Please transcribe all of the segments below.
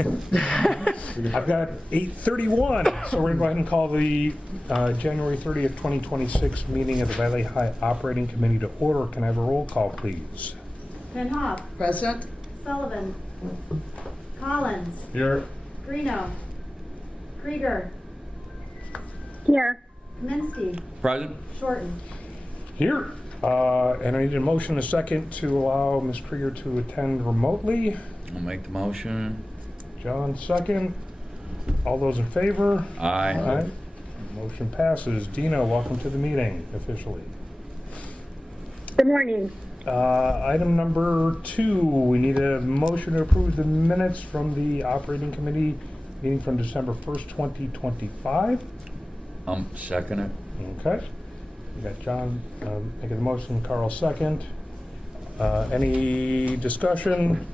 I've got 8:31, so we're going to go ahead and call the January 30th, 2026 meeting of the Valley High Operating Committee to order. Can I have a roll call, please? Van Hoff. Present. Sullivan. Collins. Here. Greeno. Krieger. Here. Kaminsky. Present. Shorten. Here. And I need a motion and a second to allow Ms. Krieger to attend remotely. I'll make the motion. John, second. All those in favor? Aye. Motion passes. Dina, welcome to the meeting officially. Good morning. Item number 2, we need a motion to approve the minutes from the operating committee meeting from December 1st, 2025. Second it. Okay. We got John making the motion, Carl second. Any discussion?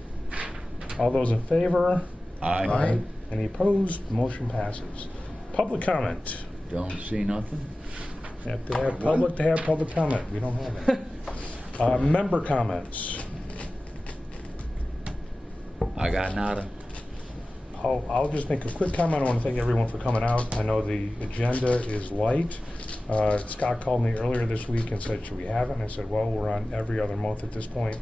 All those in favor? Aye. Any opposed? Motion passes. Public comment. Don't see nothing. You have to have public to have public comment. We don't have it. Member comments. I got nada. I'll just make a quick comment. I want to thank everyone for coming out. I know the agenda is light. Scott called me earlier this week and said, should we have it? And I said, well, we're on every other month at this point.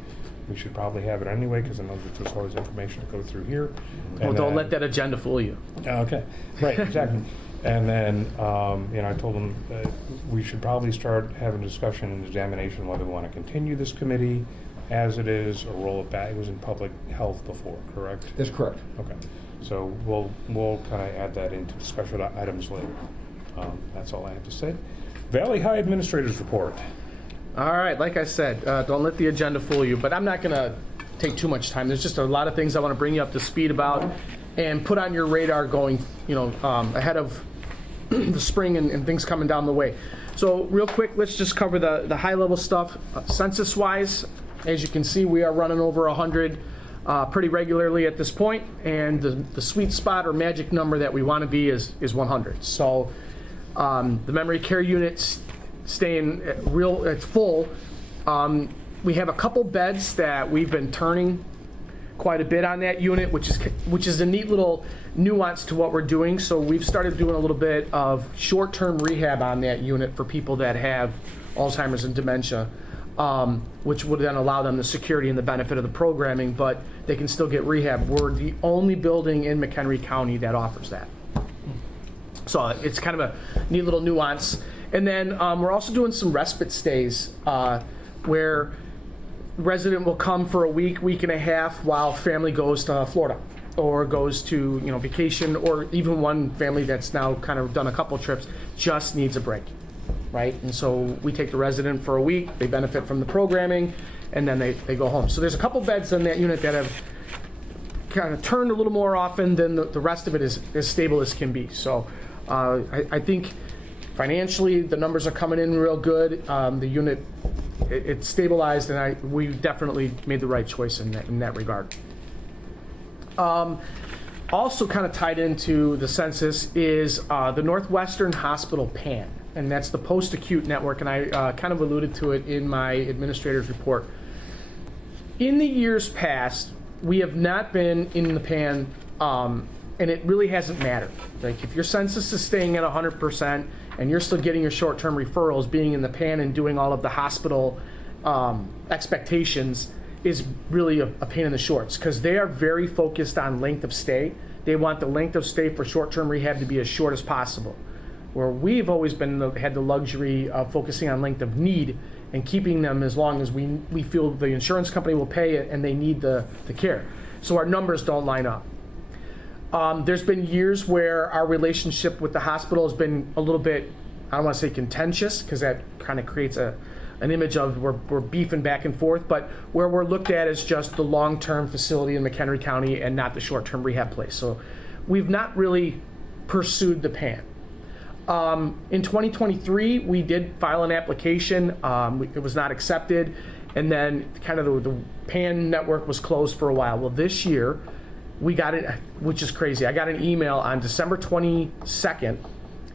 We should probably have it anyway because I know that there's always information to go through here. Well, don't let that agenda fool you. Okay, right, exactly. And then, I told them we should probably start having discussion and examination whether we want to continue this committee as it is or roll it back. It was in public health before, correct? That's correct. Okay, so we'll kind of add that into discussion items later. That's all I have to say. Valley High Administrators Report. All right, like I said, don't let the agenda fool you, but I'm not going to take too much time. There's just a lot of things I want to bring you up to speed about and put on your radar going, ahead of the spring and things coming down the way. So real quick, let's just cover the high-level stuff. Census-wise, as you can see, we are running over 100 pretty regularly at this point, and the sweet spot or magic number that we want to be is 100. So the memory care units staying it's full. We have a couple beds that we've been turning quite a bit on that unit, which is a neat little nuance to what we're doing. So we've started doing a little bit of short-term rehab on that unit for people that have Alzheimer's and dementia, which would then allow them the security and the benefit of the programming, but they can still get rehab. We're the only building in McHenry County that offers that. So it's kind of a neat little nuance. And then we're also doing some respite stays where the resident will come for a week and a half while family goes to Florida or goes to vacation, or even one family that's now kind of done a couple trips just needs a break, right? And so we take the resident for a week, they benefit from the programming, and then they go home. So there's a couple beds in that unit that have kind of turned a little more often than the rest of it is as stable as can be. So I think financially the numbers are coming in real good. The unit, it's stabilized, and we definitely made the right choice in that regard. Also kind of tied into the census is the Northwestern Hospital PAN, and that's the post-acute network, and I kind of alluded to it in my administrator's report. In the years past, we have not been in the PAN, and it really hasn't mattered. Like if your census is staying at 100% and you're still getting your short-term referrals, being in the PAN and doing all of the hospital expectations is really a pain in the shorts, because they are very focused on length of stay. They want the length of stay for short-term rehab to be as short as possible. Where we've always had the luxury of focusing on length of need and keeping them as long as we feel the insurance company will pay it and they need the care. So our numbers don't line up. There's been years where our relationship with the hospital has been a little bit, I don't want to say contentious, because that kind of creates an image of we're beefing back and forth, but where we're looked at as just the long-term facility in McHenry County and not the short-term rehab place. So we've not really pursued the PAN. In 2023, we did file an application. It was not accepted, and then kind of the PAN network was closed for a while. Well, this year, we got it, which is crazy. I got an email on December 22nd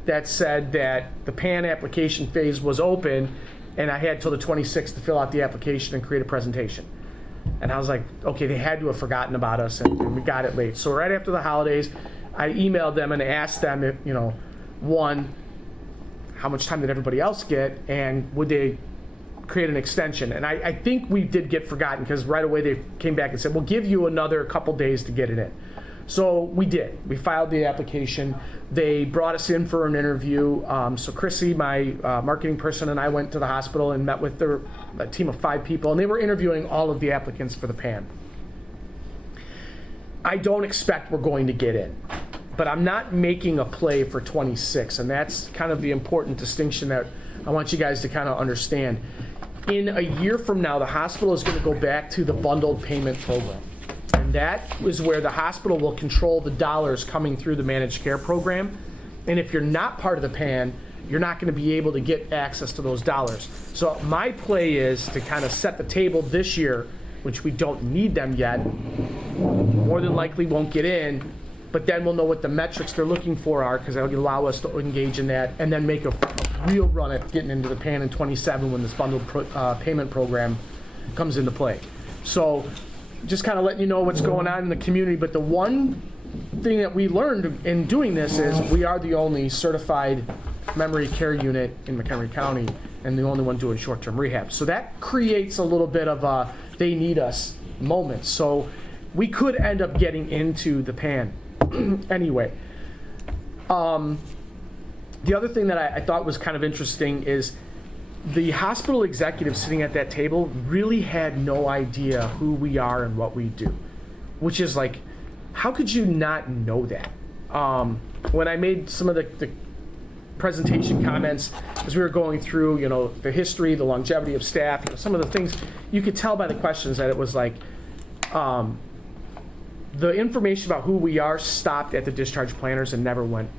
that said that the PAN application phase was open, and I had till the 26th to fill out the application and create a presentation. And I was like, okay, they had to have forgotten about us, and we got it late. So right after the holidays, I emailed them and asked them if, one, how much time did everybody else get, and would they create an extension? And I think we did get forgotten, because right away they came back and said, we'll give you another couple days to get it in. So we did. We filed the application. They brought us in for an interview. So Chrissy, my marketing person, and I went to the hospital and met with a team of 5 people, and they were interviewing all of the applicants for the PAN. I don't expect we're going to get in, but I'm not making a play for 26, and that's kind of the important distinction that I want you guys to kind of understand. In a year from now, the hospital is going to go back to the bundled payment program. And that is where the hospital will control the dollars coming through the managed care program. And if you're not part of the PAN, you're not going to be able to get access to those dollars. So my play is to kind of set the table this year, which we don't need them yet, more than likely won't get in, but then we'll know what the metrics they're looking for are, because that'll allow us to engage in that, and then make a real run at getting into the PAN in 27 when this bundled payment program comes into play. So just kind of letting you know what's going on in the community. But the one thing that we learned in doing this is we are the only certified memory care unit in McHenry County, and the only one doing short-term rehab. So that creates a little bit of a they need us moment. So we could end up getting into the PAN anyway. The other thing that I thought was kind of interesting is the hospital executive sitting at that table really had no idea who we are and what we do, which is like, how could you not know that? When I made some of the presentation comments as we were going through, the history, the longevity of staff, some of the things, you could tell by the questions that it was like, the information about who we are stopped at the discharge planners and never went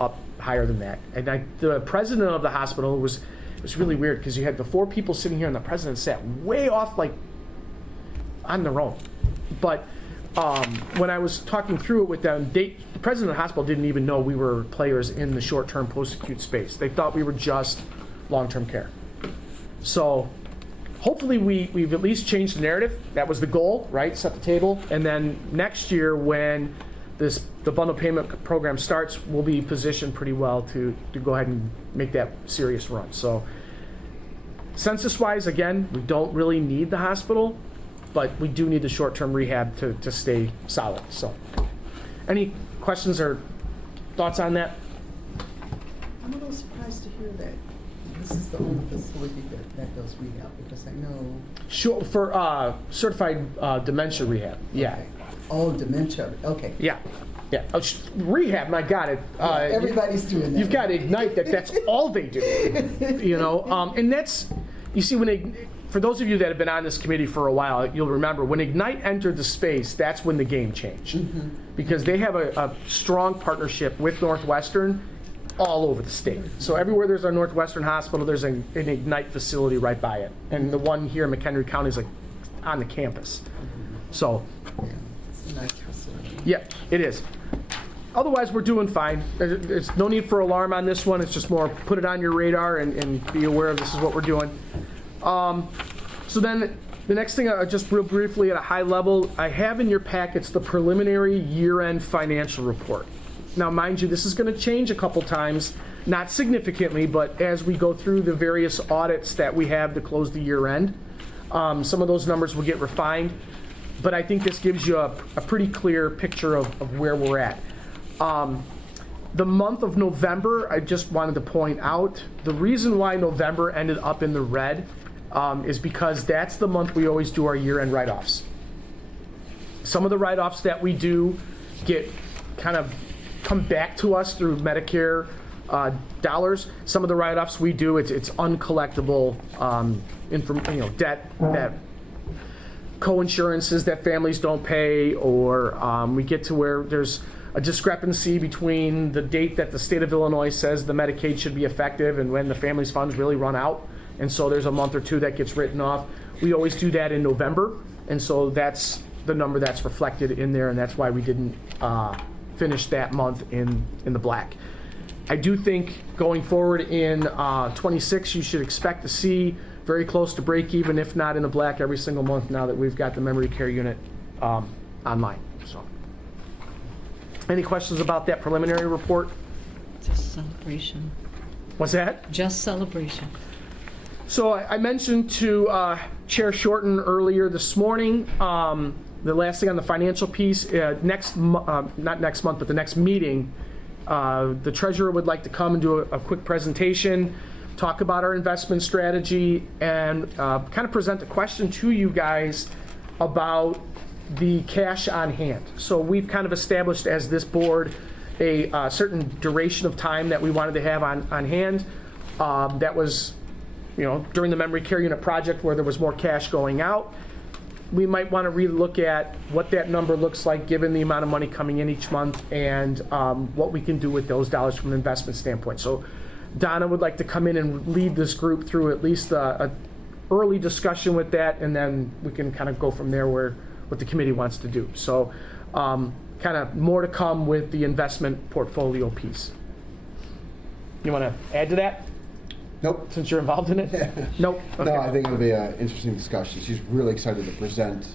up higher than that. And the president of the hospital was really weird, because you had the 4 people sitting here and the president sat way off, like on their own. But when I was talking through it with them, the president of the hospital didn't even know we were players in the short-term post-acute space. They thought we were just long-term care. So hopefully we've at least changed the narrative. That was the goal, right? Set the table. And then next year, when the bundle payment program starts, we'll be positioned pretty well to go ahead and make that serious run. So census-wise, again, we don't really need the hospital, but we do need the short-term rehab to stay solid. So any questions or thoughts on that? I'm a little surprised to hear that this is the only facility that does rehab, because I know. Sure, for certified dementia rehab, yeah. Okay. Oh, dementia, okay. Yeah. Oh, rehab, my God. Everybody's doing that. You've got to Ignite that's all they do. And that's, you see, for those of you that have been on this committee for a while, you'll remember when Ignite entered the space, that's when the game changed. Mm-hmm. Because they have a strong partnership with Northwestern all over the state. So everywhere there's a Northwestern hospital, there's an Ignite facility right by it. And the one here in McHenry County is like on the campus. So, Yeah, it's a nice facility. yeah, it is. Otherwise, we're doing fine. There's no need for alarm on this one. It's just more put it on your radar and be aware of this is what we're doing. So then the next thing, just real briefly at a high level, I have in your packets the preliminary year-end financial report. Now, mind you, this is going to change a couple times, not significantly, but as we go through the various audits that we have to close the year end, some of those numbers will get refined. But I think this gives you a pretty clear picture of where we're at. The month of November, I just wanted to point out, the reason why November ended up in the red is because that's the month we always do our year-end write-offs. Some of the write-offs that we do get kind of come back to us through Medicare dollars. Some of the write-offs we do, it's uncollectible debt, that co-insurances that families don't pay, or we get to where there's a discrepancy between the date that the state of Illinois says the Medicaid should be effective and when the family's funds really run out. And so there's a month or two that gets written off. We always do that in November. And so that's the number that's reflected in there, and that's why we didn't finish that month in the black. I do think going forward in 26, you should expect to see very close to break even, if not in the black every single month now that we've got the memory care unit online. So, any questions about that preliminary report? Just celebration. What's that? Just celebration. So I mentioned to Chair Shorten earlier this morning, the last thing on the financial piece, not next month, but the next meeting, the treasurer would like to come and do a quick presentation, talk about our investment strategy, and kind of present a question to you guys about the cash on hand. So we've kind of established as this board a certain duration of time that we wanted to have on hand. That was, during the memory care unit project where there was more cash going out. We might want to relook at what that number looks like given the amount of money coming in each month and what we can do with those dollars from an investment standpoint. So Donna would like to come in and lead this group through at least a early discussion with that, and then we can kind of go from there what the committee wants to do. So kind of more to come with the investment portfolio piece. You want to add to that? Nope. Since you're involved in it? Nope. Okay. No, I think it'll be an interesting discussion. She's really excited to present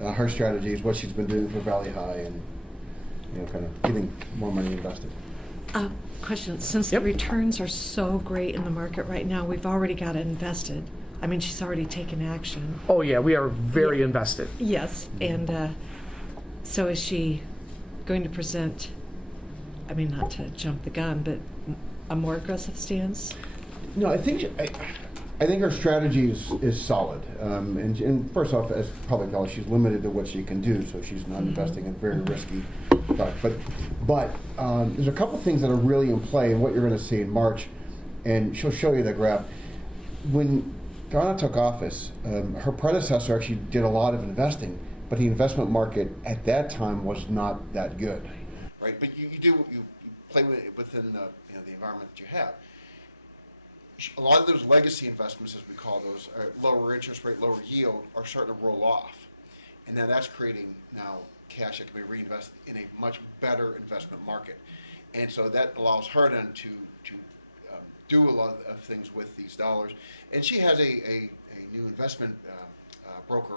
her strategies, what she's been doing for Valley High, and kind of getting more money invested. Question, since Yep. the returns are so great in the market right now, we've already got it invested. I mean, she's already taken action. Oh yeah, we are very invested. Yes, and so is she going to present, I mean, not to jump the gun, but a more aggressive stance? No, I think her strategy is solid. And first off, as public knowledge, she's limited to what she can do, so she's not investing in very risky stuff. But there's a couple things that are really in play, and what you're going to see in March, and she'll show you the graph. When Donna took office, her predecessor actually did a lot of investing, but the investment market at that time was not that good. Right, but you play within the environment that you have. A lot of those legacy investments, as we call those, lower interest rate, lower yield, are starting to roll off, and now that's creating cash that can be reinvested in a much better investment market, and so that allows her then to do a lot of things with these dollars. And she has a new investment broker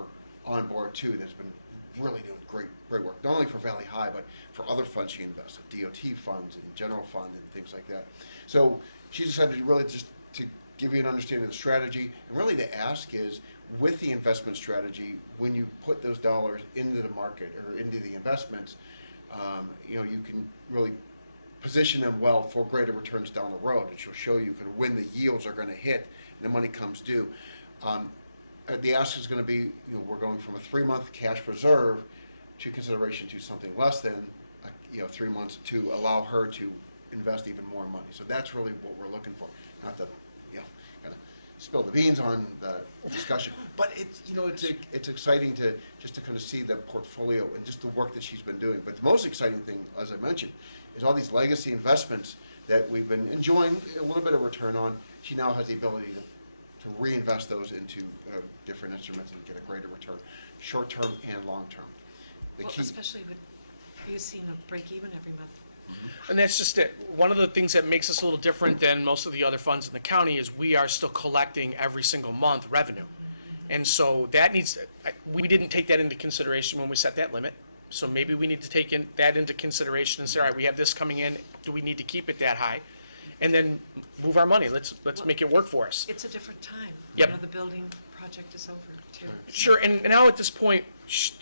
on board too that's been really doing great work, not only for Valley High but for other funds she invests in, DOT funds and general fund and things like that. So she decided to really just to give you an understanding of the strategy, and really to ask is, with the investment strategy, when you put those dollars into the market or into the investments, you can really position them well for greater returns down the road, and she'll show you kind of when the yields are going to hit and the money comes due. The ask is going to be, we're going from a 3-month cash reserve to consideration to something less than 3 months to allow her to invest even more money. So that's really what we're looking for. Not to kind of spill the beans on the discussion, but it's exciting to kind of see the portfolio and just the work that she's been doing. But the most exciting thing, as I mentioned, is all these legacy investments that we've been enjoying a little bit of return on. She now has the ability to reinvest those into different instruments and get a greater return, short term and long term. Especially with you seeing a break even every month. And that's just it. One of the things that makes us a little different than most of the other funds in the county is we are still collecting every single month revenue. And so that we didn't take that into consideration when we set that limit. So maybe we need to take that into consideration and say, all right, we have this coming in. Do we need to keep it that high? And then move our money. Let's make it work for us. It's a different time. Yep. The building project is over too. Sure, and now at this point,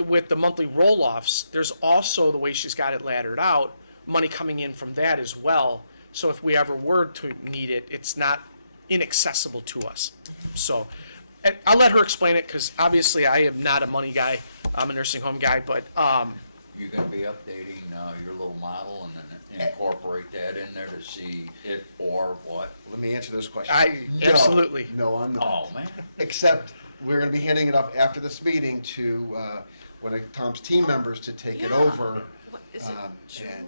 with the monthly roll-offs, there's also, the way she's got it laddered out, money coming in from that as well. So if we ever were to need it, it's not inaccessible to us. So and I'll let her explain it, because obviously I am not a money guy. I'm a nursing home guy, but You're gonna be updating your little model and then incorporate that in there to see it or what? Let me answer this question. No, absolutely. No, I'm not. Oh, man. Except we're going to be handing it off after this meeting to one of Tom's team members to take it over. What is it? And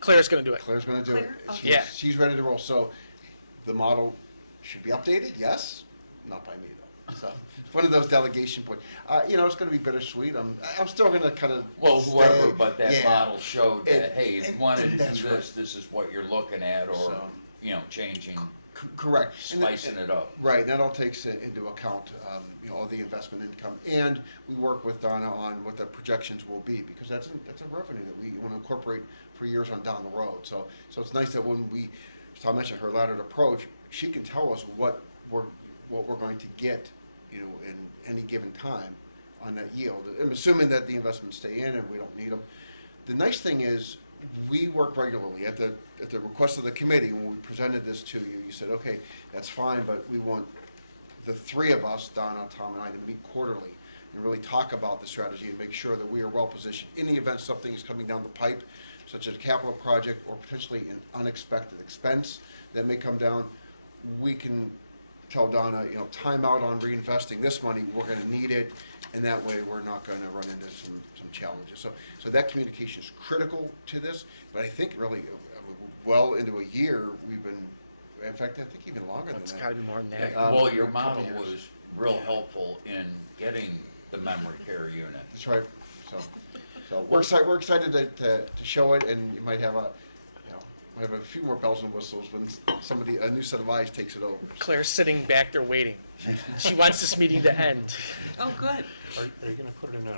Claire's going to do it. Claire's going to do it. Claire? She's, Yeah. she's ready to roll. So the model should be updated, yes, not by me though. So it's one of those delegation points. It's going to be bittersweet. I'm still going to kind of Well, whoever, but that yeah. model showed that, hey, if you And wanted to do that's this, right. this is what you're looking at, or, So- changing. Correct. And that- spicing it up. Right, and that all takes into account, all the investment income, and we work with Donna on what the projections will be, because that's a revenue that we want to incorporate for years on down the road. So it's nice that when as Tom mentioned, her laddered approach, she can tell us what we're going to get, in any given time on that yield. I'm assuming that the investments stay in and we don't need them. The nice thing is, we work regularly at the request of the committee. When we presented this to you, you said, okay, that's fine, but we want the three of us, Donna, Tom, and I, to meet quarterly and really talk about the strategy and make sure that we are well positioned in the event something is coming down the pipe, such as a capital project or potentially an unexpected expense that may come down. We can tell Donna, time out on reinvesting this money, we're going to need it, and that way we're not going to run into some challenges. So that communication is critical to this, but I think really well into a year we've been, in fact, I think even longer than that. It's got to be more than that. Well, your a couple model years. was real helpful in getting the memory care unit. That's right. So we're excited to show it, and you might have a few more bells and whistles when a new set of eyes takes it over. Claire's sitting back there waiting. She wants this meeting to end. Oh, good. Are you going to put it in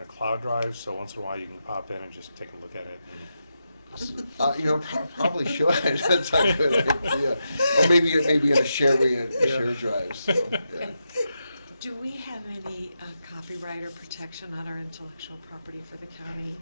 a cloud drive, so once in a while you can pop in and just take a look at it? Probably should. That's a good idea. Or maybe in a share drive. So, yeah. Do we have any copyright or protection on our intellectual property for the county?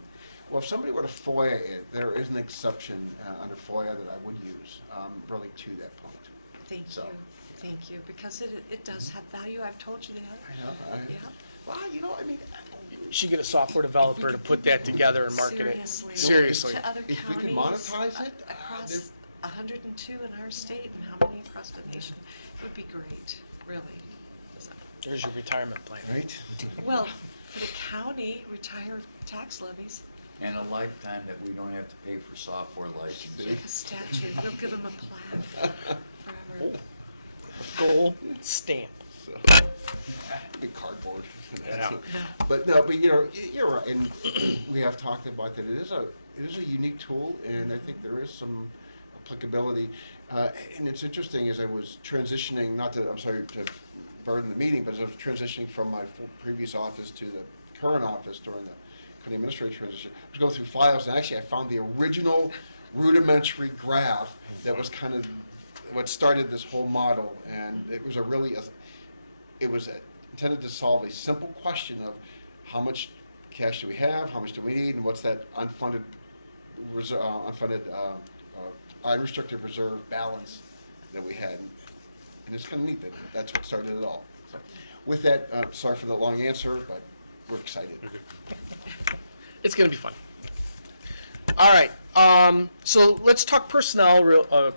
Well, if somebody were to FOIA it, there is an exception under FOIA that I would use, really to that point. Thank you, because it does have value, I've told you that. I know. Yeah. Well, You should get a software developer to put that together and market it. Seriously. To other If we counties. could monetize it, Across 102 in our state, and how many across the nation, it would be great, really. So- There's your retirement plan. right? Well, for the county, retired tax levies, And a lifetime that we don't have to pay for software licensing. a statue, we'll give them a plaque forever. Gold stamp. So, big cardboard. Yeah. But you're right, and we have talked about that. It is a unique tool, and I think there is some applicability. And it's interesting, as I was transitioning, I'm sorry to burden the meeting, but as I was transitioning from my previous office to the current office during the county administrator transition, I was going through files, and actually I found the original rudimentary graph that was kind of what started this whole model, and it was intended to solve a simple question of how much cash do we have, how much do we need, and what's that unfunded unrestricted reserve balance that we had. And it's kind of neat that that's what started it all. So, with that, sorry for the long answer, but we're excited. It's going to be fun. All right. So let's talk personnel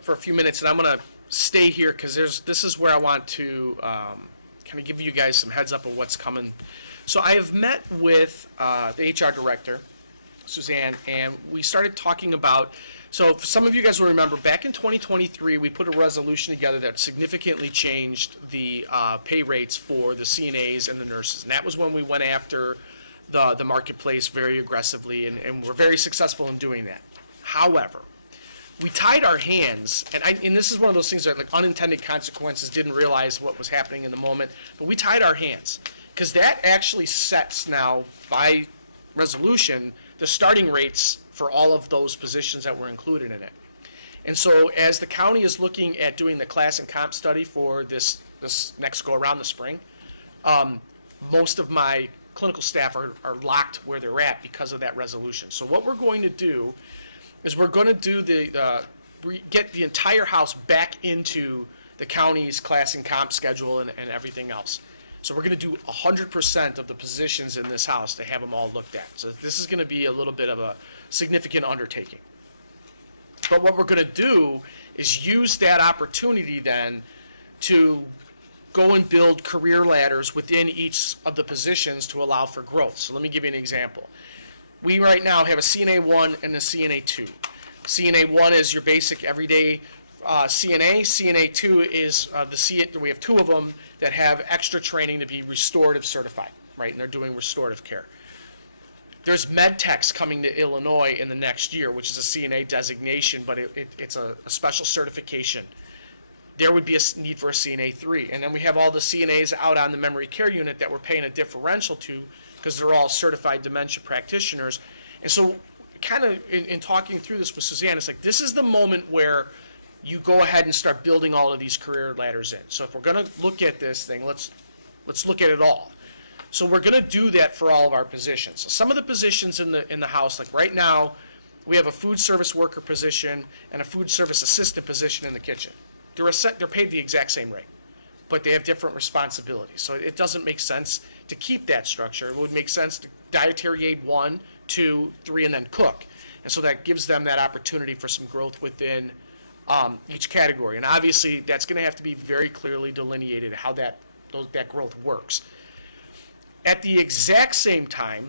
for a few minutes, and I'm going to stay here because this is where I want to kind of give you guys some heads up of what's coming. So I have met with the HR director, Suzanne, and we started talking about, so some of you guys will remember, back in 2023, we put a resolution together that significantly changed the pay rates for the CNAs and the nurses. And that was when we went after the marketplace very aggressively, and we're very successful in doing that. However, we tied our hands, and this is one of those things that, like, unintended consequences, didn't realize what was happening in the moment, but we tied our hands, because that actually sets now, by resolution, the starting rates for all of those positions that were included in it. And so as the county is looking at doing the class and comp study for this next go around the spring, most of my clinical staff are locked where they're at because of that resolution. So what we're going to do is we're going to do get the entire house back into the county's class and comp schedule and everything else. So we're going to do 100% of the positions in this house to have them all looked at. So this is going to be a little bit of a significant undertaking. But what we're going to do is use that opportunity then to go and build career ladders within each of the positions to allow for growth. So let me give you an example. We right now have a CNA 1 and a CNA 2. CNA 1 is your basic everyday CNA. CNA 2 is we have two of them that have extra training to be restorative certified, right? And they're doing restorative care. There's med techs coming to Illinois in the next year, which is a CNA designation, but it's a special certification. there would be a need for a CNA 3. And then we have all the CNAs out on the memory care unit that we're paying a differential to because they're all certified dementia practitioners. And so kind of in talking through this with Suzanne, it's like this is the moment where you go ahead and start building all of these career ladders in. So if we're going to look at this thing, let's look at it all. So we're going to do that for all of our positions. So some of the positions in the house, like right now, we have a food service worker position and a food service assistant position in the kitchen. They're paid the exact same rate, but they have different responsibilities. So it doesn't make sense to keep that structure. It would make sense to dietary aid 1, 2, 3, and then cook. And so that gives them that opportunity for some growth within each category. And obviously, that's going to have to be very clearly delineated how that growth works. At the exact same time,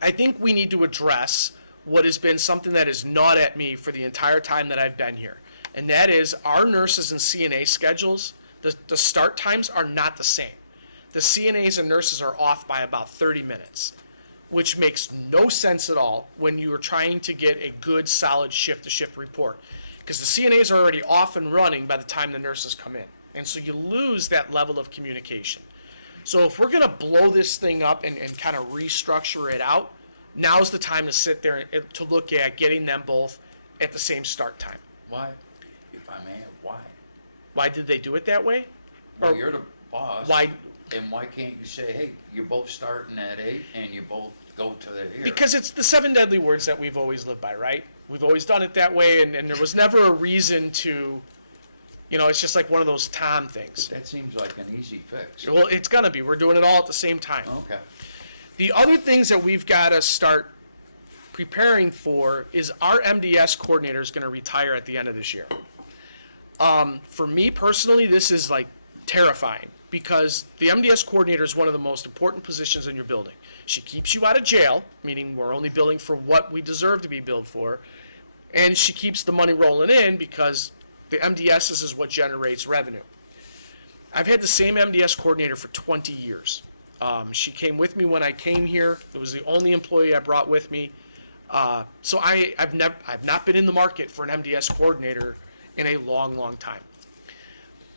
I think we need to address what has been something that has gnawed at me for the entire time that I've been here. And that is our nurses and CNA schedules, the start times are not the same. The CNAs and nurses are off by about 30 minutes, which makes no sense at all when you are trying to get a good, solid shift-to-shift report. Because the CNAs are already off and running by the time the nurses come in. And so you lose that level of communication. So if we're going to blow this thing up and kind of restructure it out, now's the time to sit there and to look at getting them both at the same start time. Why, if I may, why? Why did they do it that way? Well, you're the boss. Why? And why can't you say, hey, you're both starting at 8 and you both go to the here? Because it's the 7 deadly words that we've always lived by, right? We've always done it that way, and there was never a reason to, it's just like one of those Tom things. That seems like an easy fix. Well, it's going to be. We're doing it all at the same time. Okay. The other things that we've got to start preparing for is our MDS coordinator is going to retire at the end of this year. For me personally, this is like terrifying because the MDS coordinator is one of the most important positions in your building. She keeps you out of jail, meaning we're only billing for what we deserve to be billed for, and she keeps the money rolling in because the MDS is what generates revenue. I've had the same MDS coordinator for 20 years. She came with me when I came here. It was the only employee I brought with me. So I've not been in the market for an MDS coordinator in a long, long time.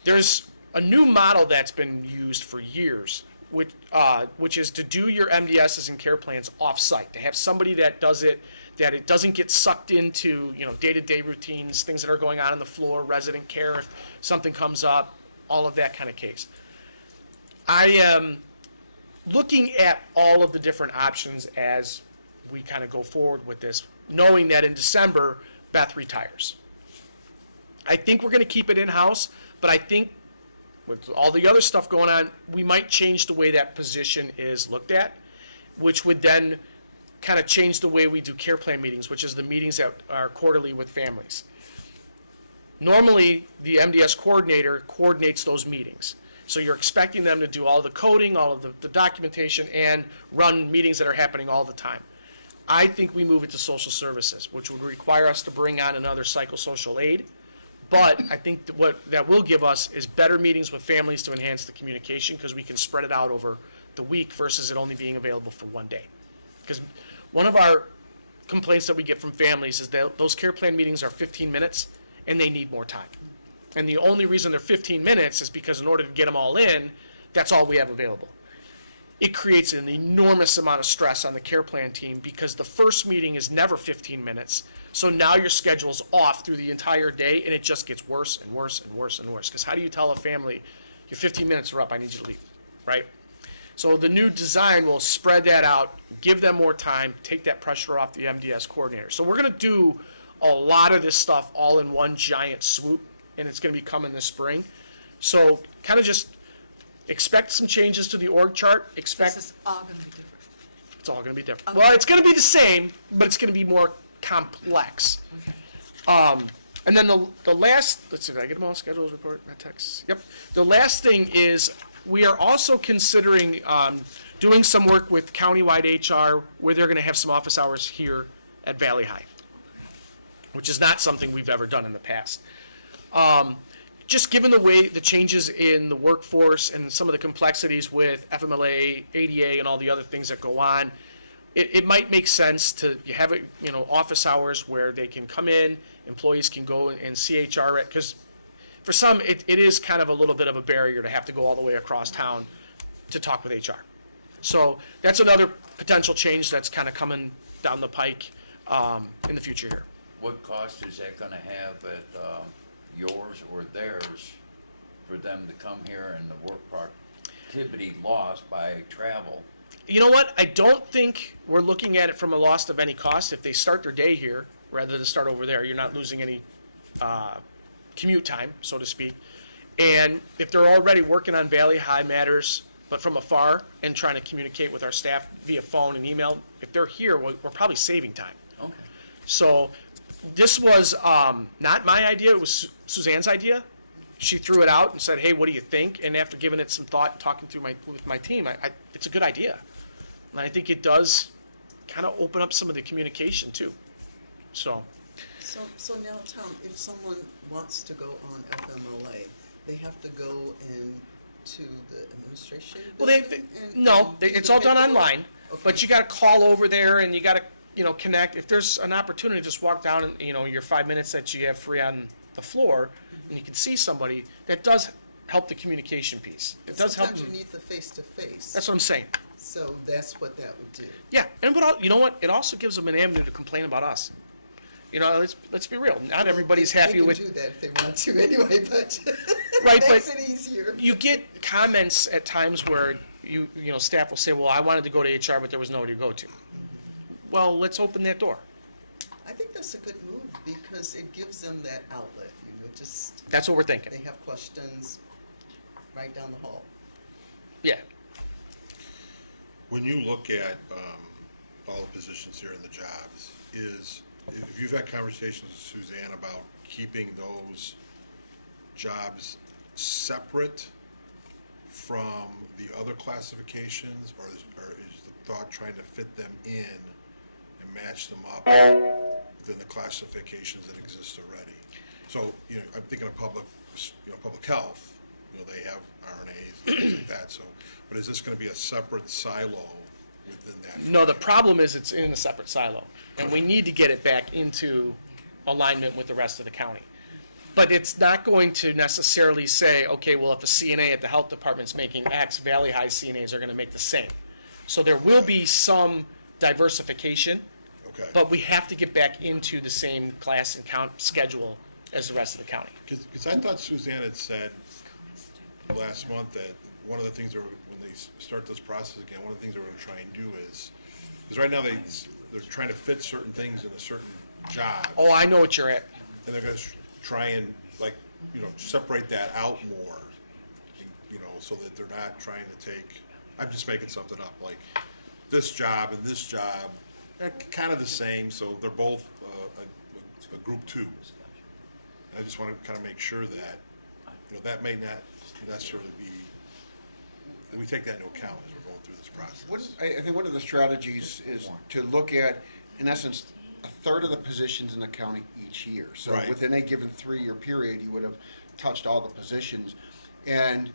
There's a new model that's been used for years, which is to do your MDSs and care plans off-site, to have somebody that does it, that it doesn't get sucked into day-to-day routines, things that are going on the floor, resident care, if something comes up, all of that kind of case. I am looking at all of the different options as we kind of go forward with this, knowing that in December, Beth retires. I think we're going to keep it in-house, but I think with all the other stuff going on, we might change the way that position is looked at, which would then kind of change the way we do care plan meetings, which is the meetings that are quarterly with families. Normally, the MDS coordinator coordinates those meetings. So you're expecting them to do all the coding, all of the documentation, and run meetings that are happening all the time. I think we move it to social services, which would require us to bring on another psychosocial aide. But I think that what that will give us is better meetings with families to enhance the communication because we can spread it out over the week versus it only being available for one day. Because one of our complaints that we get from families is that those care plan meetings are 15 minutes and they need more time. And the only reason they're 15 minutes is because in order to get them all in, that's all we have available. It creates an enormous amount of stress on the care plan team because the first meeting is never 15 minutes. So now your schedule's off through the entire day and it just gets worse and worse and worse and worse. Because how do you tell a family, your 15 minutes are up, I need you to leave, right? So the new design will spread that out, give them more time, take that pressure off the MDS coordinator. So we're going to do a lot of this stuff all in one giant swoop, and it's going to be coming this spring. So kind of just expect some changes to the org chart. This is all going to be different. It's all going to be different. Okay. Well, it's going to be the same, but it's going to be more complex. And then the last, let's see, did I get them all? Schedules, report, text. Yep. The last thing is we are also considering doing some work with countywide HR where they're going to have some office hours here at Valley High, which is not something we've ever done in the past. Just given the way the changes in the workforce and some of the complexities with FMLA, ADA, and all the other things that go on, it might make sense to have it, office hours where they can come in, employees can go and see HR, because for some, it is kind of a little bit of a barrier to have to go all the way across town to talk with HR. So that's another potential change that's kind of coming down the pike in the future here. What cost is that gonna have at, yours or theirs for them to come here and the work productivity lost by travel? You know what? I don't think we're looking at it from a loss of any cost. If they start their day here rather than start over there, you're not losing any commute time, so to speak. And if they're already working on Valley High matters, but from afar and trying to communicate with our staff via phone and email, if they're here, we're probably saving time. Okay. So this was not my idea, it was Suzanne's idea. She threw it out and said, hey, what do you think? And after giving it some thought, talking through with my team, it's a good idea. And I think it does kind of open up some of the communication too. So, So now, Tom, if someone wants to go on FMLA, they have to go into the administration well, building and do it's the all done paperwork? online, but Okay. you got to call over there and you got to, connect. If there's an opportunity, just walk down and, your 5 minutes that you have free on the floor and you can see somebody, that does help the communication piece. It does help. Sometimes you need the face-to-face. That's what I'm saying. So that's what that would do. Yeah, and you know what? It also gives them an avenue to complain about us. Let's be real. Not everybody's happy with. They can do that if they want to anyway, but Right, makes but it easier. you get comments at times where staff will say, "Well, I wanted to go to HR, but there was nowhere to go to." Well, let's open that door. I think that's a good move because it gives them that outlet, just, That's what we're thinking. they have questions right down the hall. Yeah. When you look at all the positions here in the jobs, if you've had conversations with Suzanne about keeping those jobs separate from the other classifications, or is the thought trying to fit them in and match them up within the classifications that exist already? So, I'm thinking of public health. They have RNAs and things like that. So, but is this going to be a separate silo within that? No, the problem is it's in a separate silo, and we need to get it back into alignment with the rest of the county. But it's not going to necessarily say, okay, well, if a CNA at the health department's making X, Valley High CNAs are going to make the same. So there will be some diversification, Okay. but we have to get back into the same class and count schedule as the rest of the county. Because I thought Suzanne had said last month that one of the things when they start this process again, one of the things they're going to try and do is right now they're trying to fit certain things in a certain job. Oh, I know what you're at. And they're going to try and separate that out more, so that they're not trying to take, I'm just making something up, like this job and this job, they're kind of the same, so they're both a group two. I just want to kind of make sure that, that may not necessarily be, that we take that into account as we're going through this process. I think one of the strategies is to look at, in essence, a third of the positions in the county each year. So Right. within a given 3-year period, you would have touched all the positions. And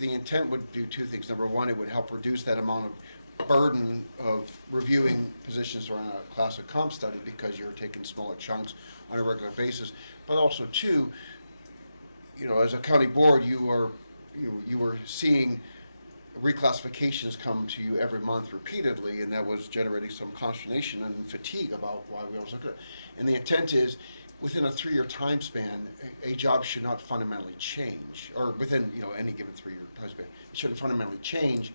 the intent would do two things. Number one, it would help reduce that amount of burden of reviewing positions on a class of comp study because you're taking smaller chunks on a regular basis. But also, two, as a county board, you were seeing reclassifications come to you every month repeatedly, and that was generating some consternation and fatigue about why we always look at it. And the intent is, within a 3-year time span, a job should not fundamentally change, or within any given 3-year time span, it shouldn't fundamentally change,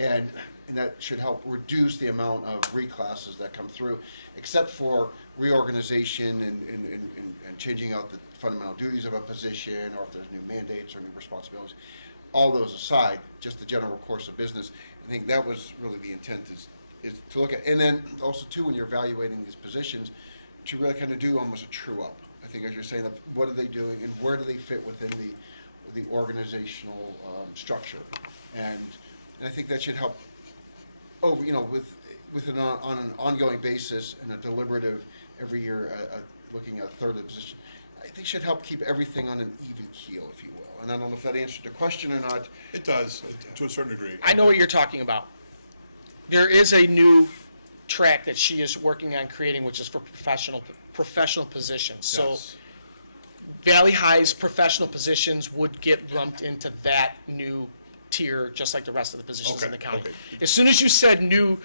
and that should help reduce the amount of reclasses that come through, except for reorganization and changing out the fundamental duties of a position, or if there's new mandates or new responsibilities. All those aside, just the general course of business, I think that was really the intent is to look at. And then also, too, when you're evaluating these positions, to really kind of do almost a true up. I think, as you're saying, what are they doing and where do they fit within the organizational structure? And I think that should help over, on an ongoing basis and a deliberative every year, looking at a third of the position. I think should help keep everything on an even keel, if you will. And I don't know if that answered the question or not. It does, to a certain degree. I know what you're talking about. There is a new track that she is working on creating, which is for professional positions. So Yes. Valley High's professional positions would get lumped into that new tier, just like the rest of the positions in the Okay, county. okay. As soon as you said new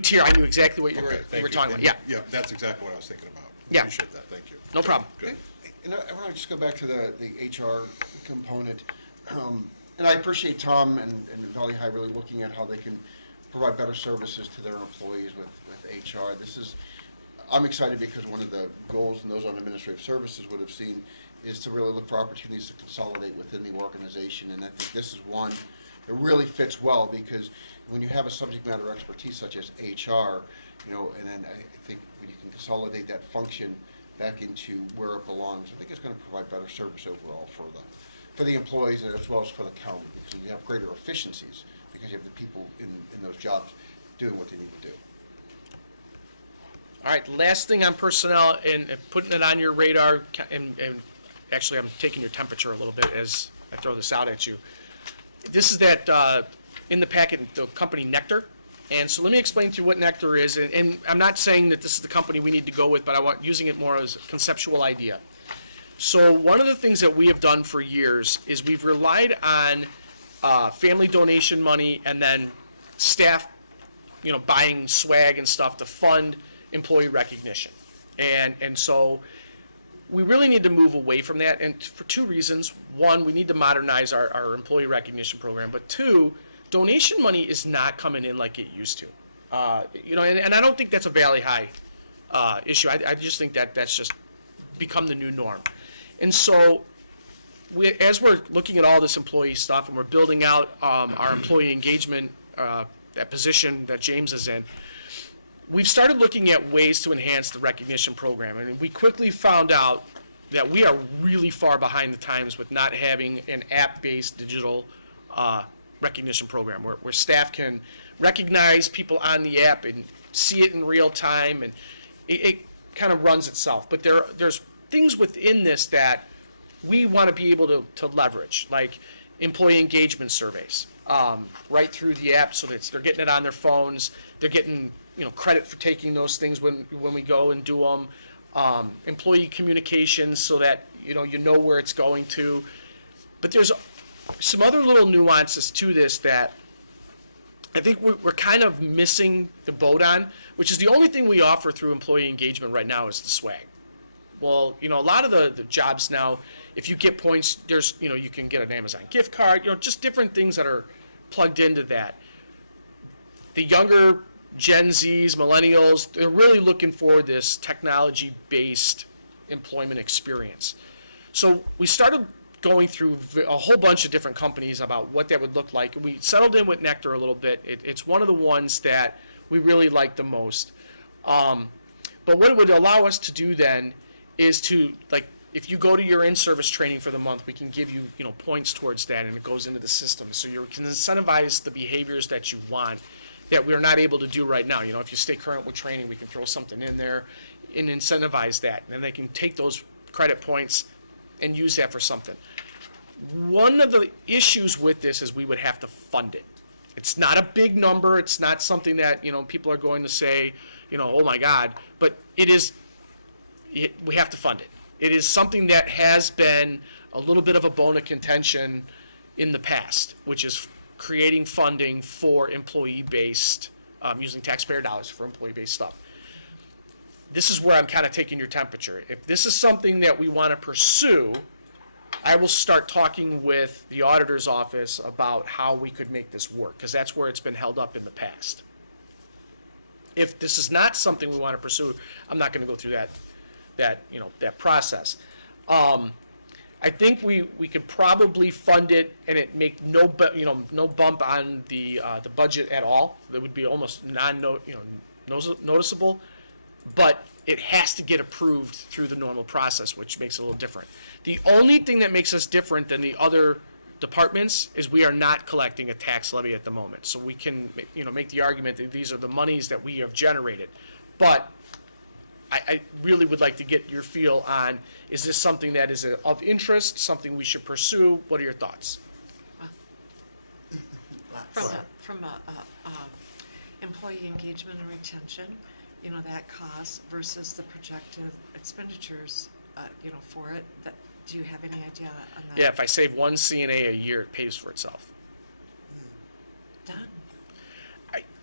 tier, I knew exactly what you Okay, were thank you. talking about. And- Yeah, Yeah, that's exactly what I was thinking about. Yeah. Appreciate that, thank you. no problem. Good. And I want to just go back to the HR component. And I appreciate Tom and Valley High really looking at how they can provide better services to their employees with HR. I'm excited because one of the goals and those on administrative services would have seen is to really look for opportunities to consolidate within the organization. And I think this is one that really fits well, because when you have a subject matter expertise such as HR, and then I think when you can consolidate that function back into where it belongs, I think it's going to provide better service overall for the employees as well as for the county, because you have greater efficiencies because you have the people in those jobs doing what they need to do. All right, last thing on personnel and putting it on your radar, and actually I'm taking your temperature a little bit as I throw this out at you. This is that, in the packet, the company Nectar. And so let me explain to you what Nectar is, and I'm not saying that this is the company we need to go with, but I want using it more as a conceptual idea. So one of the things that we have done for years is we've relied on family donation money and then staff, buying swag and stuff to fund employee recognition. And so we really need to move away from that, and for two reasons. One, we need to modernize our employee recognition program, but two, donation money is not coming in like it used to. And I don't think that's a Valley High issue. I just think that's just become the new norm. And so as we're looking at all this employee stuff and we're building out our employee engagement, that position that James is in, we've started looking at ways to enhance the recognition program. And we quickly found out that we are really far behind the times with not having an app-based digital recognition program where staff can recognize people on the app and see it in real time, and it kind of runs itself. But there's things within this that we want to be able to leverage, like employee engagement surveys, right through the app, so that they're getting it on their phones, they're getting credit for taking those things when we go and do them. Employee communications, so that you know where it's going to. But there's some other little nuances to this that I think we're kind of missing the boat on, which is the only thing we offer through employee engagement right now is the swag. Well, a lot of the jobs now, if you get points, there's, you can get an Amazon gift card, just different things that are plugged into that. The younger Gen Zs, millennials, they're really looking for this technology-based employment experience. So we started going through a whole bunch of different companies about what that would look like. We settled in with Nectar a little bit. It's one of the ones that we really like the most. But what it would allow us to do then is to, like, if you go to your in-service training for the month, we can give you, points towards that, and it goes into the system. So you can incentivize the behaviors that you want that we're not able to do right now. If you stay current with training, we can throw something in there and incentivize that. And they can take those credit points and use that for something. One of the issues with this is we would have to fund it. It's not a big number. It's not something that, people are going to say, oh my God, but we have to fund it. It is something that has been a little bit of a bone of contention in the past, which is creating funding for employee-based, using taxpayer dollars for employee-based stuff. This is where I'm kind of taking your temperature. If this is something that we want to pursue, I will start talking with the auditor's office about how we could make this work, because that's where it's been held up in the past. If this is not something we want to pursue, I'm not going to go through that process. I think we could probably fund it and it make no bump on the budget at all. That would be almost noticeable, but it has to get approved through the normal process, which makes it a little different. The only thing that makes us different than the other departments is we are not collecting a tax levy at the moment. So we can make the argument that these are the monies that we have generated, but I really would like to get your feel on, is this something that is of interest, something we should pursue? What are your thoughts? From employee engagement and retention, that cost versus the projected expenditures, for it, Do you have any idea on that? Yeah, if I save one CNA a year, it pays for itself. Done.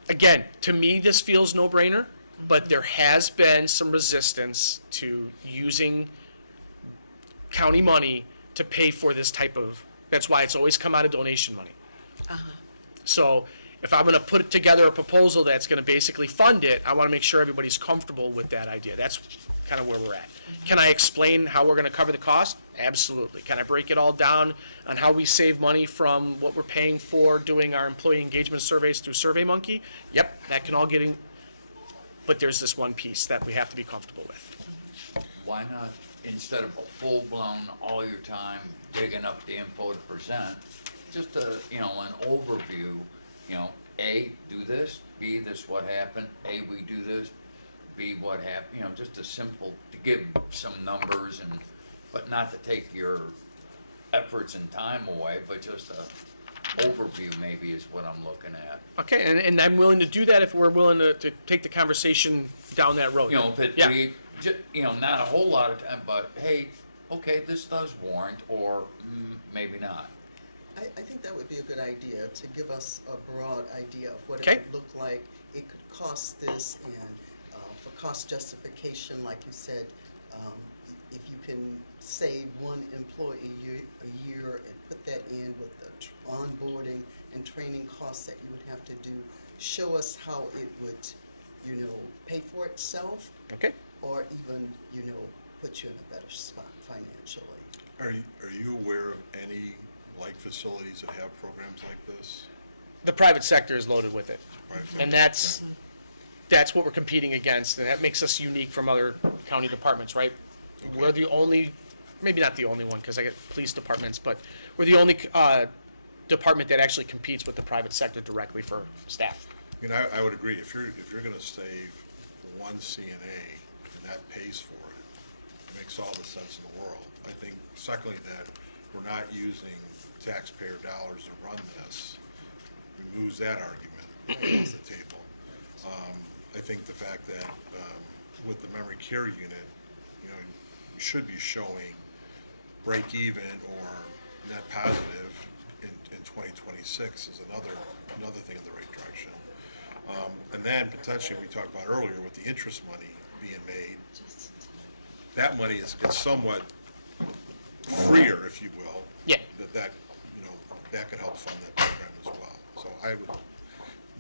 Again, to me, this feels no-brainer, but there has been some resistance to using county money to pay for this type of, that's why it's always come out of donation money. Uh-huh. So if I'm going to put together a proposal that's going to basically fund it, I want to make sure everybody's comfortable with that idea. That's kind of where we're at. Can I explain how we're going to cover the cost? Absolutely. Can I break it all down on how we save money from what we're paying for doing our employee engagement surveys through SurveyMonkey? Yep, that can all get in, but there's this one piece that we have to be comfortable with. Why not, instead of a full-blown, all your time digging up the info to present, just an overview, A, do this, B, this what happened, A, we do this, B, what happened, just a simple, to give some numbers but not to take your efforts and time away, but just a overview maybe is what I'm looking at. Okay, and I'm willing to do that if we're willing to take the conversation down that road. If it, Yeah. not a whole lot of time, but hey, okay, this does warrant, or maybe not. I think that would be a good idea, to give us a broad idea of what Okay. it would look like. It could cost this, and for cost justification, like you said, if you can save one employee a year and put that in with the onboarding and training costs that you would have to do, show us how it would, pay for itself, Okay. or even, put you in a better spot financially. Are you aware of any like facilities that have programs like this? The private sector is loaded with it. Right. And that's what we're competing against, and that makes us unique from other county departments, right? We're the only, maybe not the only one, because I get police departments, but we're the only department that actually competes with the private sector directly for staff. I would agree, if you're gonna save one CNA and that pays for it, it makes all the sense in the world. I think secondly that we're not using taxpayer dollars to run this, removes that argument off the table. I think the fact that with the memory care unit, you should be showing break even or net positive in 2026 is another thing in the right direction. And then potentially we talked about earlier with the interest money being made, that money is somewhat freer, if you will. Yeah. That could help fund that program as well. So I would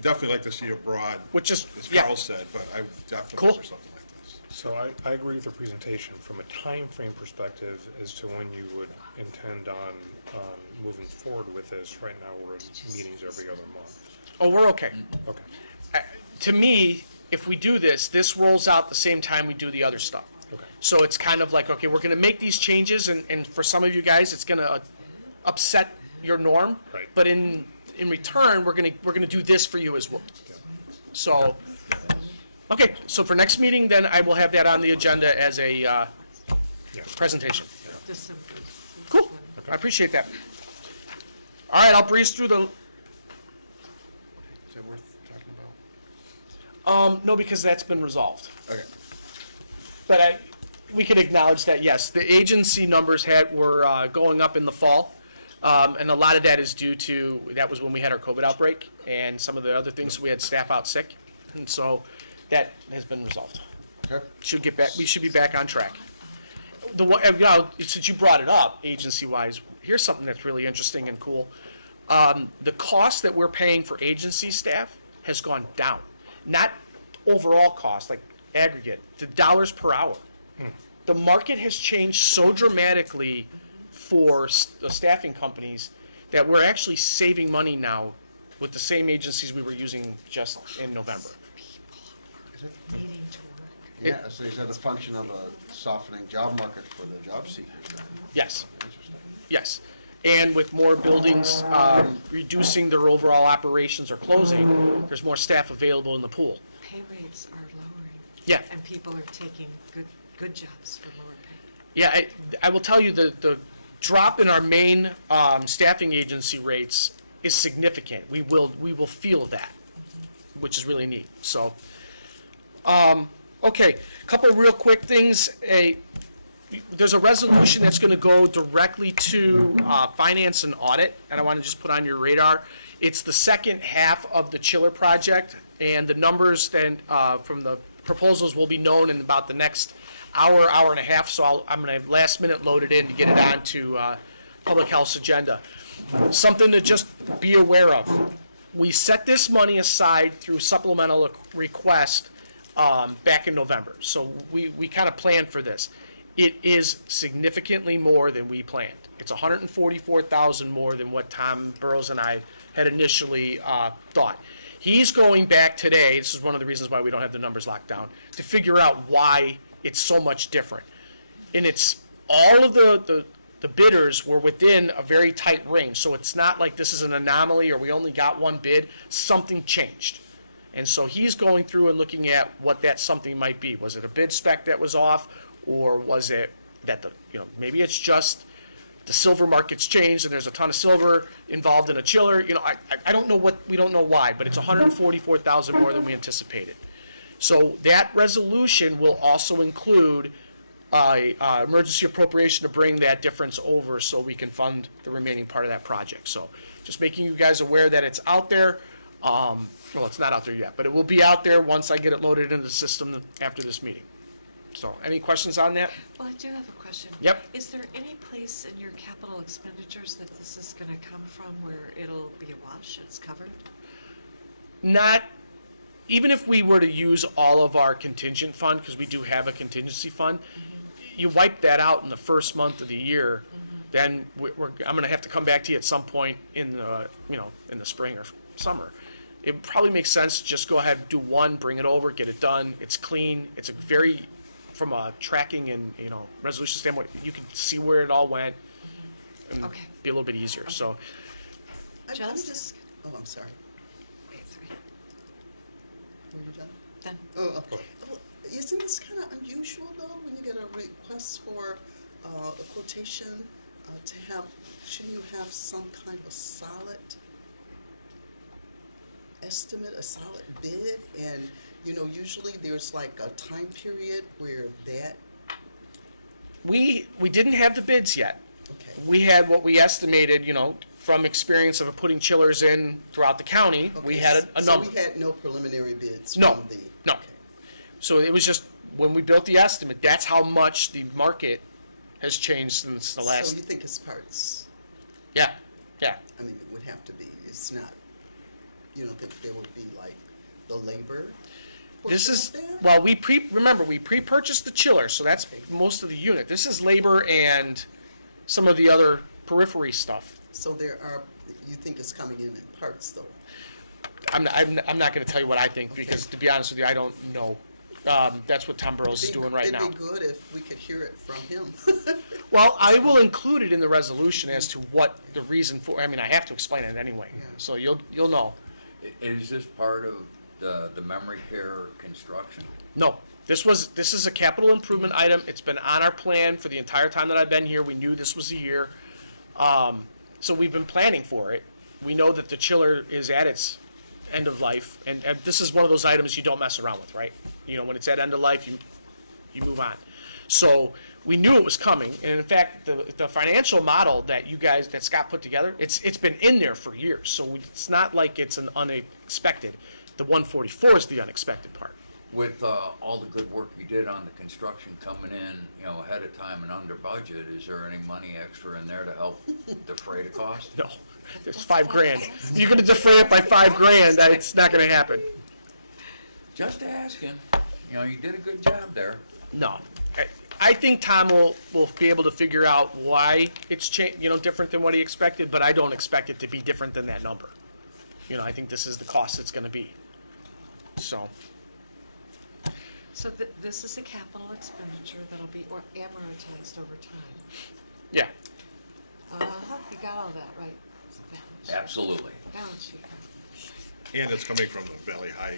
definitely like to see a broad, Which is, as yeah. Carl said, but I would definitely Cool. for something like this. So I agree with the presentation. From a time frame perspective as to when you would intend on moving forward with this, right now we're in meetings every other month. Oh, we're okay. Okay. To me, if we do this rolls out the same time we do the other stuff. Okay. So it's kind of like, okay, we're going to make these changes, and for some of you guys, it's going to upset your norm. Right. But in return, we're going to do this for you as well. So, okay, so for next meeting, then I will have that on the agenda as a presentation. December. Cool. I appreciate that. All right, I'll breeze through the. Is that worth talking about? No, because that's been resolved. Okay. But we could acknowledge that, yes, the agency numbers were going up in the fall. And a lot of that is due to, that was when we had our COVID outbreak and some of the other things, we had staff out sick. And so that has been resolved. Okay. We should be back on track. Since you brought it up, agency-wise, here's something that's really interesting and cool. The cost that we're paying for agency staff has gone down. Not overall cost, like aggregate, the dollars per hour. The market has changed so dramatically for the staffing companies that we're actually saving money now with the same agencies we were using just in November. Needing to work. Yeah, so is that a function of a softening job market for the job seekers then? Yes, Interesting. yes. And with more buildings reducing their overall operations or closing, there's more staff available in the pool. Pay rates are lowering. Yeah. And people are taking good jobs for lower pay. Yeah, I will tell you the drop in our main staffing agency rates is significant. We will feel that, which is really neat. So, okay, a couple real quick things. there's a resolution that's going to go directly to finance and audit, and I want to just put on your radar. It's the second half of the chiller project, and the numbers then from the proposals will be known in about the next hour, hour and a half, so I'm going to last minute load it in to get it onto Public Health's agenda. Something to just be aware of. We set this money aside through supplemental request back in November, so we kind of planned for this. It is significantly more than we planned. It's $144,000 more than what Tom Burrows and I had initially thought. He's going back today, this is one of the reasons why we don't have the numbers locked down, to figure out why it's so much different. And it's, all of the bidders were within a very tight range, so it's not like this is an anomaly or we only got one bid, something changed. And so he's going through and looking at what that something might be. Was it a bid spec that was off, or was it that maybe it's just the silver market's changed and there's a ton of silver involved in a chiller. I don't know we don't know why, but it's $144,000 more than we anticipated. So that resolution will also include emergency appropriation to bring that difference over so we can fund the remaining part of that project. So just making you guys aware that it's out there. Well, it's not out there yet, but it will be out there once I get it loaded into the system after this meeting. So, any questions on that? Well, I do have a question. Yep. Is there any place in your capital expenditures that this is gonna come from where it'll be a wash, it's covered? Not, even if we were to use all of our contingent fund, because we do have a contingency fund, you wipe that out in the first month of the year, then I'm gonna have to come back to you at some point in the spring or summer. It probably makes sense to just go ahead, do one, bring it over, get it done. It's clean. It's a very, from a tracking and resolution standpoint, you can see where it all went, and Okay. be a little bit easier. So I'm Just- just, oh, I'm sorry. Wait, sorry. Were you done? Done. Oh, okay. Well, isn't this kind of unusual, though, when you get a request for a quotation shouldn't you have some kind of solid estimate, a solid bid? And, usually there's like a time period where that, we didn't have the bids yet. okay. We had what we estimated, from experience of putting chillers in throughout the county. We Okay, had a number. So we had no preliminary bids No, from the? no. Okay. So it was just, when we built the estimate, that's how much the market has changed since the last. So you think it's parts? Yeah. I mean, it would have to be, it's not, you don't think there would be like the labor? This portion is, of that? well, remember, we pre-purchased the chiller, so that's most of the unit. This is labor and some of the other periphery stuff. So you think it's coming in parts though? I'm not gonna tell you what I think, because to be honest with you, I don't know. That's what Tom Burrows is doing right now. It'd be good if we could hear it from him. Well, I will include it in the resolution as to what the reason for, I have to explain it anyway, Yeah. so you'll know. Is this part of the memory care construction? No, this is a capital improvement item. It's been on our plan for the entire time that I've been here. We knew this was the year. So we've been planning for it. We know that the chiller is at its end of life, and this is one of those items you don't mess around with, right? When it's at end of life, you move on. So we knew it was coming, and in fact, the financial model that Scott put together, it's been in there for years. So it's not like it's an unexpected. The 144 is the unexpected part. With all the good work you did on the construction coming in, ahead of time and under budget, is there any money extra in there to help defray the cost? No, it's $5,000. You're going to defray it by $5,000. It's not going to happen. Just asking. You did a good job there. No, I think Tom will be able to figure out why it's different than what he expected, but I don't expect it to be different than that number. I think this is the cost it's going to be. So. So this is a capital expenditure that'll be amortized over time. Yeah. You got all that right. It's a balance sheet. Absolutely. Balance sheet. And it's coming from the Valley High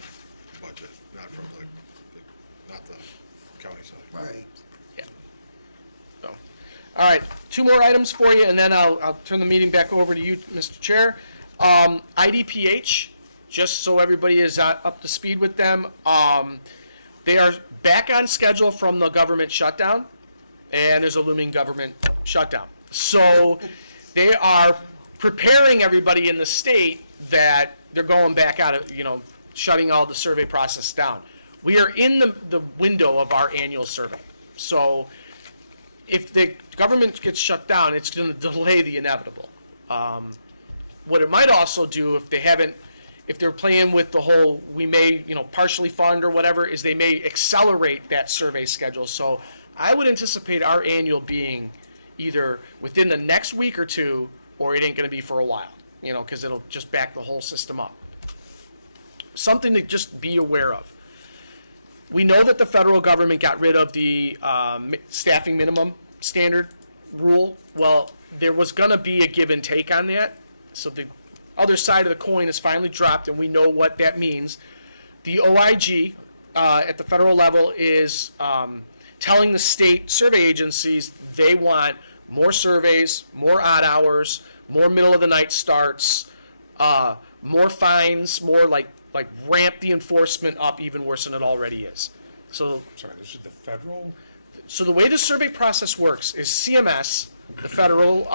budget, not from not the county side. Right. Yeah. So, all right, 2 more items for you, and then I'll turn the meeting back over to you, Mr. Chair. IDPH, just so everybody is up to speed with them, they are back on schedule from the government shutdown, and there's a looming government shutdown. So they are preparing everybody in the state that they're going back out of, shutting all the survey process down. We are in the window of our annual survey. So if the government gets shut down, it's going to delay the inevitable. What it might also do if they're playing with the whole, we may, partially fund or whatever, is they may accelerate that survey schedule. So I would anticipate our annual being either within the next week or two, or it ain't going to be for a while, because it'll just back the whole system up. Something to just be aware of. We know that the federal government got rid of the staffing minimum standard rule. Well, there was going to be a give and take on that. So the other side of the coin is finally dropped, and we know what that means. The OIG at the federal level is telling the state survey agencies they want more surveys, more odd hours, more middle of the night starts, more fines, more like ramp the enforcement up even worse than it already is. So, Sorry, this is the federal? so the way the survey process works is CMS, the federal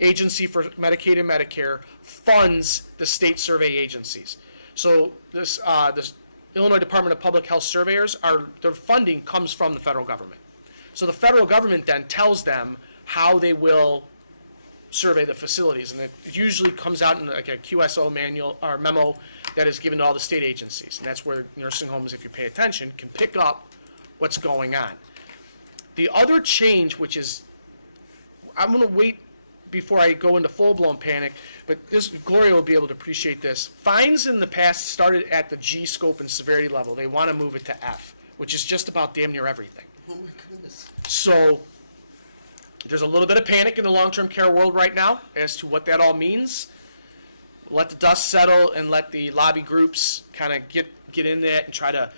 agency for Medicaid and Medicare, funds the state survey agencies. So this Illinois Department of Public Health surveyors, their funding comes from the federal government. So the federal government then tells them how they will survey the facilities, and it usually comes out in like a QSO manual or memo that is given to all the state agencies, and that's where nursing homes, if you pay attention, can pick up what's going on. The other change, which is, I'm going to wait before I go into full-blown panic, but Gloria will be able to appreciate this. Fines in the past started at the G scope and severity level. They want to move it to F, which is just about damn near everything. Oh my goodness. So there's a little bit of panic in the long-term care world right now as to what that all means. Let the dust settle and let the lobby groups kind of get in that and try to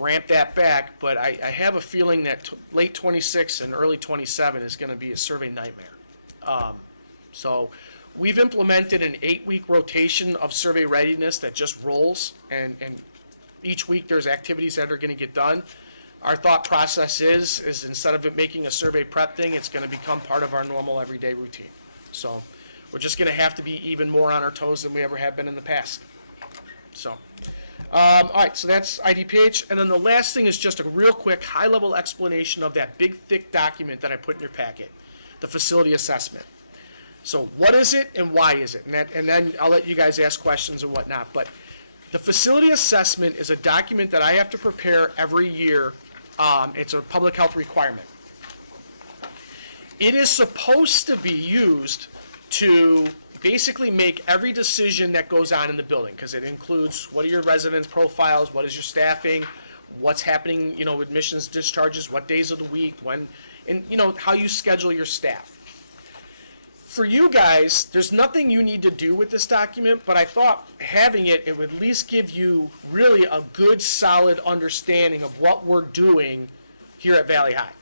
ramp that back. But I have a feeling that late 26 and early 27 is going to be a survey nightmare. So we've implemented an 8-week rotation of survey readiness that just rolls, and each week there's activities that are going to get done. Our thought process is instead of it making a survey prep thing, it's going to become part of our normal everyday routine. So we're just going to have to be even more on our toes than we ever have been in the past. So, all right, so that's IDPH. And then the last thing is just a real quick high-level explanation of that big, thick document that I put in your packet, the facility assessment. So what is it and why is it? And then I'll let you guys ask questions and whatnot. But the facility assessment is a document that I have to prepare every year. It's a public health requirement. It is supposed to be used to basically make every decision that goes on in the building, because it includes what are your residents' profiles, what is your staffing, what's happening, admissions, discharges, what days of the week, when, and how you schedule your staff. For you guys, there's nothing you need to do with this document, but I thought having it would at least give you really a good, solid understanding of what we're doing here at Valley High.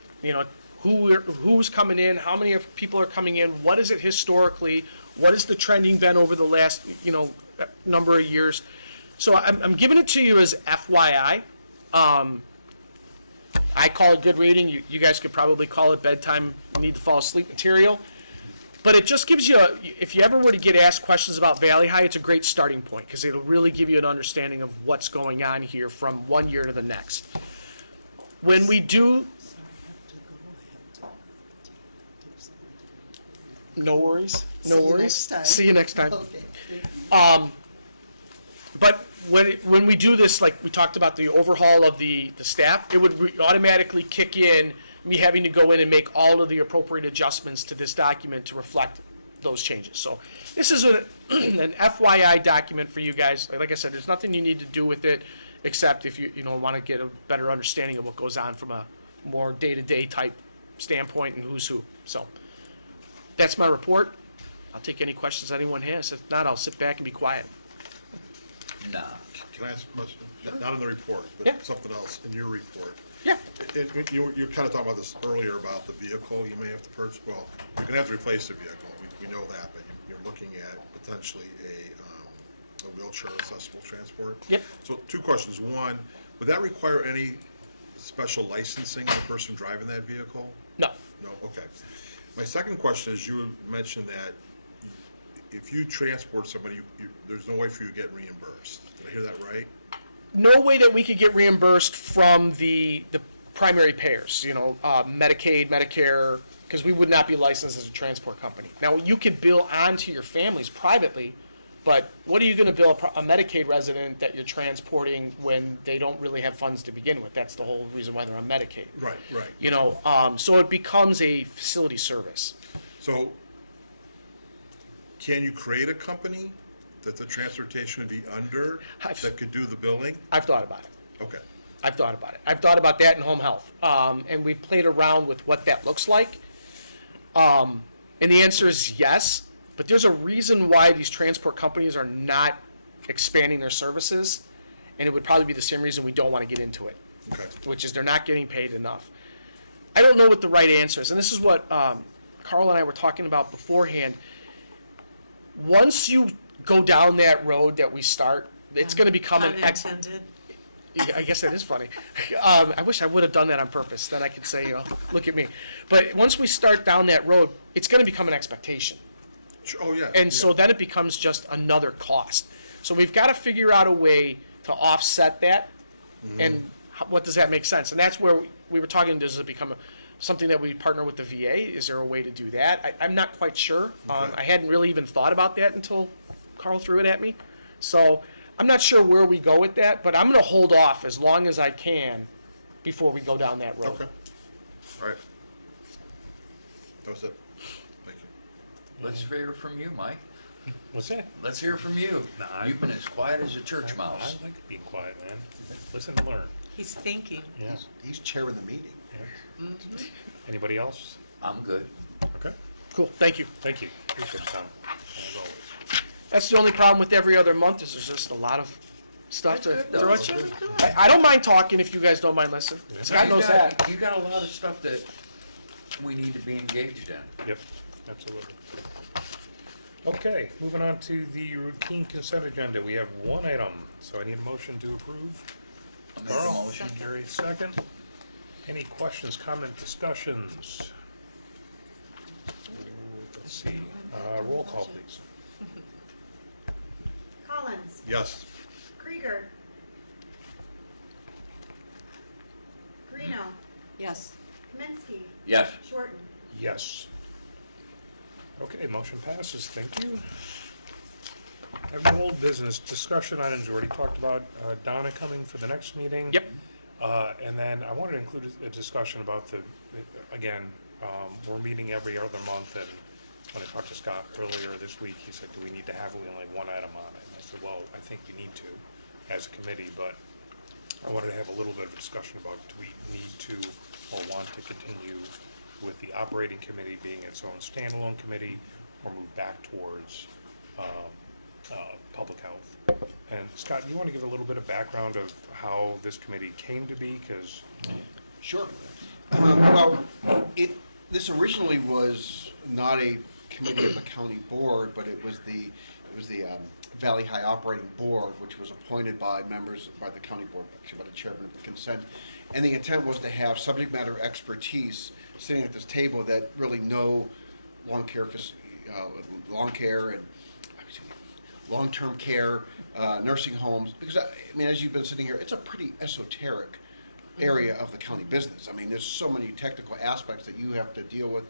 Who's coming in, how many people are coming in, what is it historically, what has the trending been over the last, number of years. So I'm giving it to you as FYI. I call it good reading. You guys could probably call it bedtime, need to fall asleep material. But it just gives you, if you ever were to get asked questions about Valley High, it's a great starting point because it'll really give you an understanding of what's going on here from one year to the next. When we do, no worries, no worries. See you next time. Okay. But when we do this, like we talked about the overhaul of the staff, it would automatically kick in me having to go in and make all of the appropriate adjustments to this document to reflect those changes. So this is an FYI document for you guys. Like I said, there's nothing you need to do with it except if you want to get a better understanding of what goes on from a more day-to-day type standpoint and who's who. So that's my report. I'll take any questions anyone has. If not, I'll sit back and be quiet. Nah. Can I ask a question? Not in the report, but Yeah. something else in your report. Yeah. You were kind of talking about this earlier about the vehicle you may have to purchase. Well, you're going to have to replace the vehicle. We know that, but you're looking at potentially a wheelchair accessible transport. Yep. So 2 questions. One, would that require any special licensing of the person driving that vehicle? No. No, okay. My second question is, you mentioned that if you transport somebody, there's no way for you to get reimbursed. Did I hear that right? No way that we could get reimbursed from the primary payers, Medicaid, Medicare, because we would not be licensed as a transport company. Now, you could bill onto your families privately, but what are you going to bill a Medicaid resident that you're transporting when they don't really have funds to begin with? That's the whole reason why they're on Medicaid. Right. So it becomes a facility service. So, can you create a company that the transportation would be under that could do the billing? I've thought about it. Okay. I've thought about it. I've thought about that in home health. And we've played around with what that looks like. And the answer is yes, but there's a reason why these transport companies are not expanding their services, and it would probably be the same reason we don't want to get into it, Okay. which is they're not getting paid enough. I don't know what the right answer is, and this is what Carl and I were talking about beforehand. Once you go down that road that we start, it's going to become an Unintended. I guess that is funny. I wish I would have done that on purpose. Then I could say, look at me. But once we start down that road, it's going to become an expectation. Oh, yeah. And so then it becomes just another cost. So we've got to figure out a way to offset that. And what does that make sense? And that's where we were talking, does it become something that we partner with the VA? Is there a way to do that? I'm not quite sure. Okay. I hadn't really even thought about that until Carl threw it at me. So I'm not sure where we go with that, but I'm going to hold off as long as I can before we go down that road. Okay. All right. That was it. Thank you. Let's hear from you, Mike. What's that? Let's hear from you. Nah, You've been as quiet as a church mouse. I like being quiet, man. Listen and learn. He's thinking. Yeah. He's chairing the meeting. Anybody else? I'm good. Okay. Cool, thank you. Thank you. Appreciate the time, as always. That's the only problem with every other month is there's just a lot of stuff to That's good, throw though. at you. I don't mind talking if you guys don't mind listening. Scott knows that. You got a lot of stuff that we need to be engaged in. Yep, absolutely. Okay, moving on to the routine consent agenda. We have one item, so I need a motion to approve. I'll make a Carl, motion. Gary, second. Any questions, comment, discussions? Let's see, roll call, please. Collins, Yes. Krieger, Greeno, Yes. Kaminsky, Yes. Shorten. Yes. Okay, motion passes, thank you. Have no old business, discussion items, we already talked about Donna coming for the next meeting. Yep. And then I wanted to include a discussion about again, we're meeting every other month, and when I talked to Scott earlier this week, he said, do we need to have only one item on it? And I said, well, I think we need to as a committee, but I wanted to have a little bit of a discussion about, do we need to or want to continue with the operating committee being its own standalone committee, or move back towards public health? And Scott, do you want to give a little bit of background of how this committee came to be? Because Sure. This originally was not a committee of the county board, but it was the Valley High Operating Board, which was appointed by members by the county board, actually by the chairman of the consent. And the intent was to have subject matter expertise sitting at this table that really know long care and long-term care, nursing homes, because I mean, as you've been sitting here, it's a pretty esoteric area of the county business. I mean, there's so many technical aspects that you have to deal with,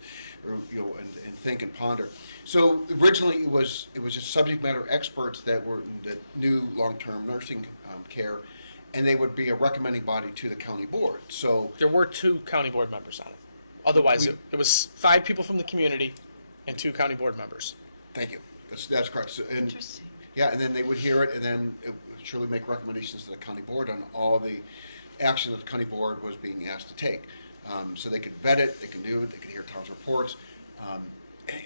or, and think and ponder. So originally, it was just subject matter experts that knew long-term nursing care, and they would be a recommending body to the county board. So There were 2 county board members on it. Otherwise, it was 5 people from the community and 2 county board members. thank you. That's correct. So, and Interesting. yeah, and then they would hear it, and then it would surely make recommendations to the county board on all the action that the county board was being asked to take. So they could vet it, they could do it, they could hear Tom's reports.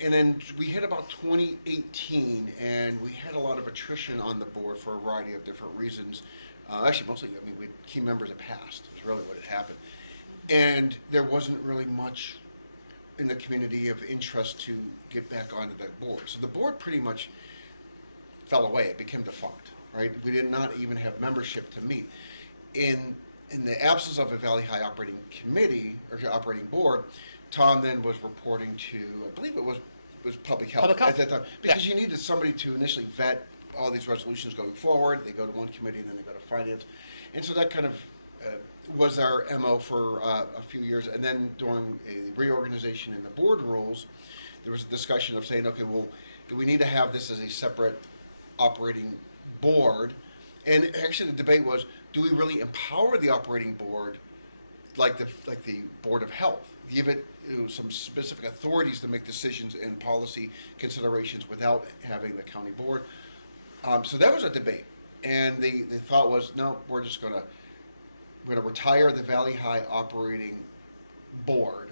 And then we hit about 2018, and we had a lot of attrition on the board for a variety of different reasons. Actually, mostly, I mean, key members had passed, is really what had happened. And there wasn't really much in the community of interest to get back onto that board. So the board pretty much fell away. It became defunct, right? We did not even have membership to meet. In the absence of a Valley High operating committee or operating board, Tom then was reporting to, I believe it was public health Public health. at that time. Because you needed somebody to initially vet all these resolutions going forward. They go to one committee and then they go to finance. And so that kind of was our MO for a few years. And then during a reorganization in the board rules, there was a discussion of saying, okay, well, do we need to have this as a separate operating board? And actually the debate was, do we really empower the operating board like the Board of Health? Give it some specific authorities to make decisions and policy considerations without having the county board. So that was a debate, and the thought was, no, we're gonna retire the Valley High operating board,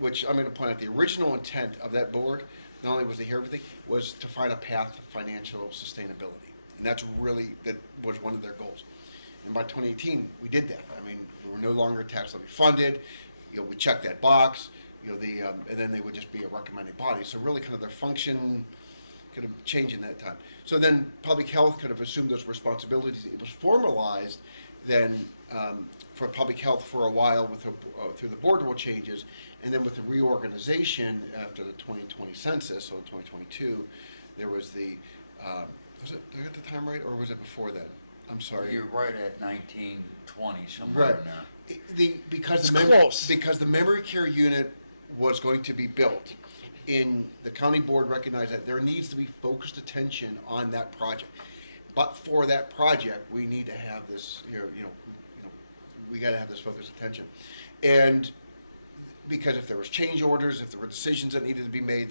which I'm gonna point out the original intent of that board. Not only was to hear everything, was to find a path to financial sustainability, and that was one of their goals. And by 2018, we did that. I mean, we were no longer tax levy funded. We checked that box. And then they would just be a recommended body. So really, kind of their function could have changed in that time. So then, public health kind of assumed those responsibilities. It was formalized then for public health for a while through the board rule changes, and then with the reorganization after the 2020 census, so 2022, there was the was it? Did I get the time right, or was it before that? I'm sorry. You're right at 1920, somewhere in there. Because the memory care unit was going to be built, the county board recognized that there needs to be focused attention on that project. But for that project, we need to have this, we got to have this focused attention. And because if there was change orders, if there were decisions that needed to be made,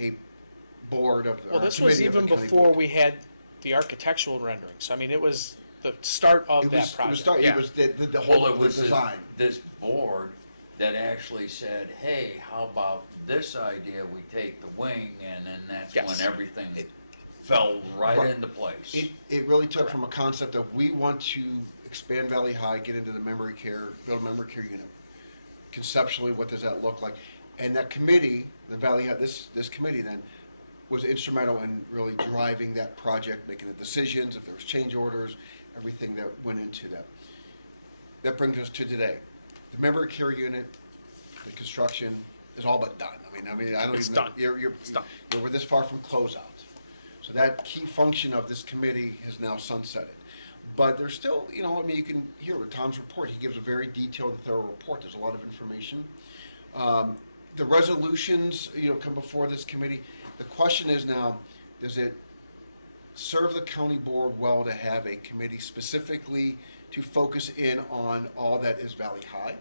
a board of Well, this was even before we had the architectural renderings. I mean, it was the start of that project. It was the whole design. This board that actually said, hey, how about this idea, we take the wing, and then that's when everything fell right into place. It really took from a concept of, we want to expand Valley High, get into the memory care, build a memory care unit. Conceptually, what does that look like? And that committee, the Valley High, this committee then, was instrumental in really driving that project, making the decisions, if there was change orders, everything that went into that. That brings us to today. The memory care unit, the construction is all but done. I mean, I don't It's even know. done. We're this far from closeout. So that key function of this committee has now sunsetted. But there's still, you can hear with Tom's report. He gives a very detailed and thorough report. There's a lot of information. The resolutions, come before this committee. The question is now, does it serve the county board well to have a committee specifically to focus in on all that is Valley High?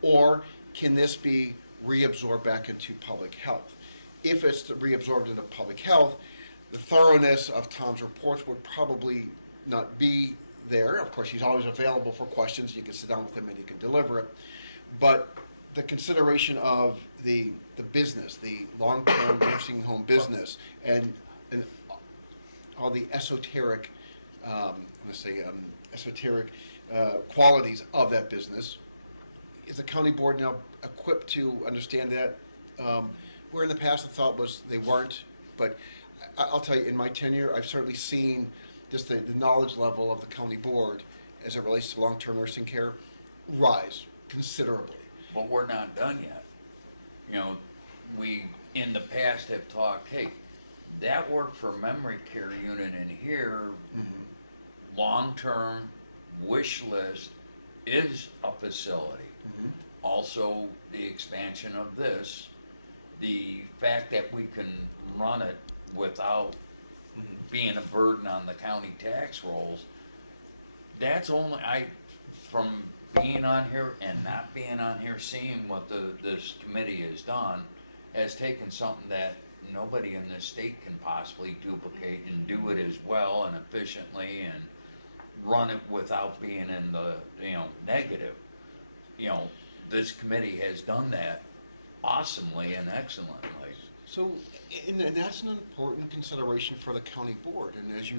Or can this be reabsorbed back into public health? If it's reabsorbed into public health, the thoroughness of Tom's reports would probably not be there. Of course, he's always available for questions. You can sit down with him and he can deliver it. But the consideration of the business, the long-term nursing home business, and all the esoteric, qualities of that business, is the county board now equipped to understand that? Where in the past the thought was they weren't, but I'll tell you, in my tenure, I've certainly seen just the knowledge level of the county board as it relates to long-term nursing care rise considerably. But we're not done yet. We, in the past, have talked, hey, that worked for memory care unit in here, long-term wish list is a facility. Also, the expansion of this, the fact that we can run it without being a burden on the county tax rolls, that's only, from being on here and not being on here, seeing what this committee has done, has taken something that nobody in this state can possibly duplicate and do it as well and efficiently and run it without being in the, negative. This committee has done that awesomely and excellently. So, and that's an important consideration for the county board. And as you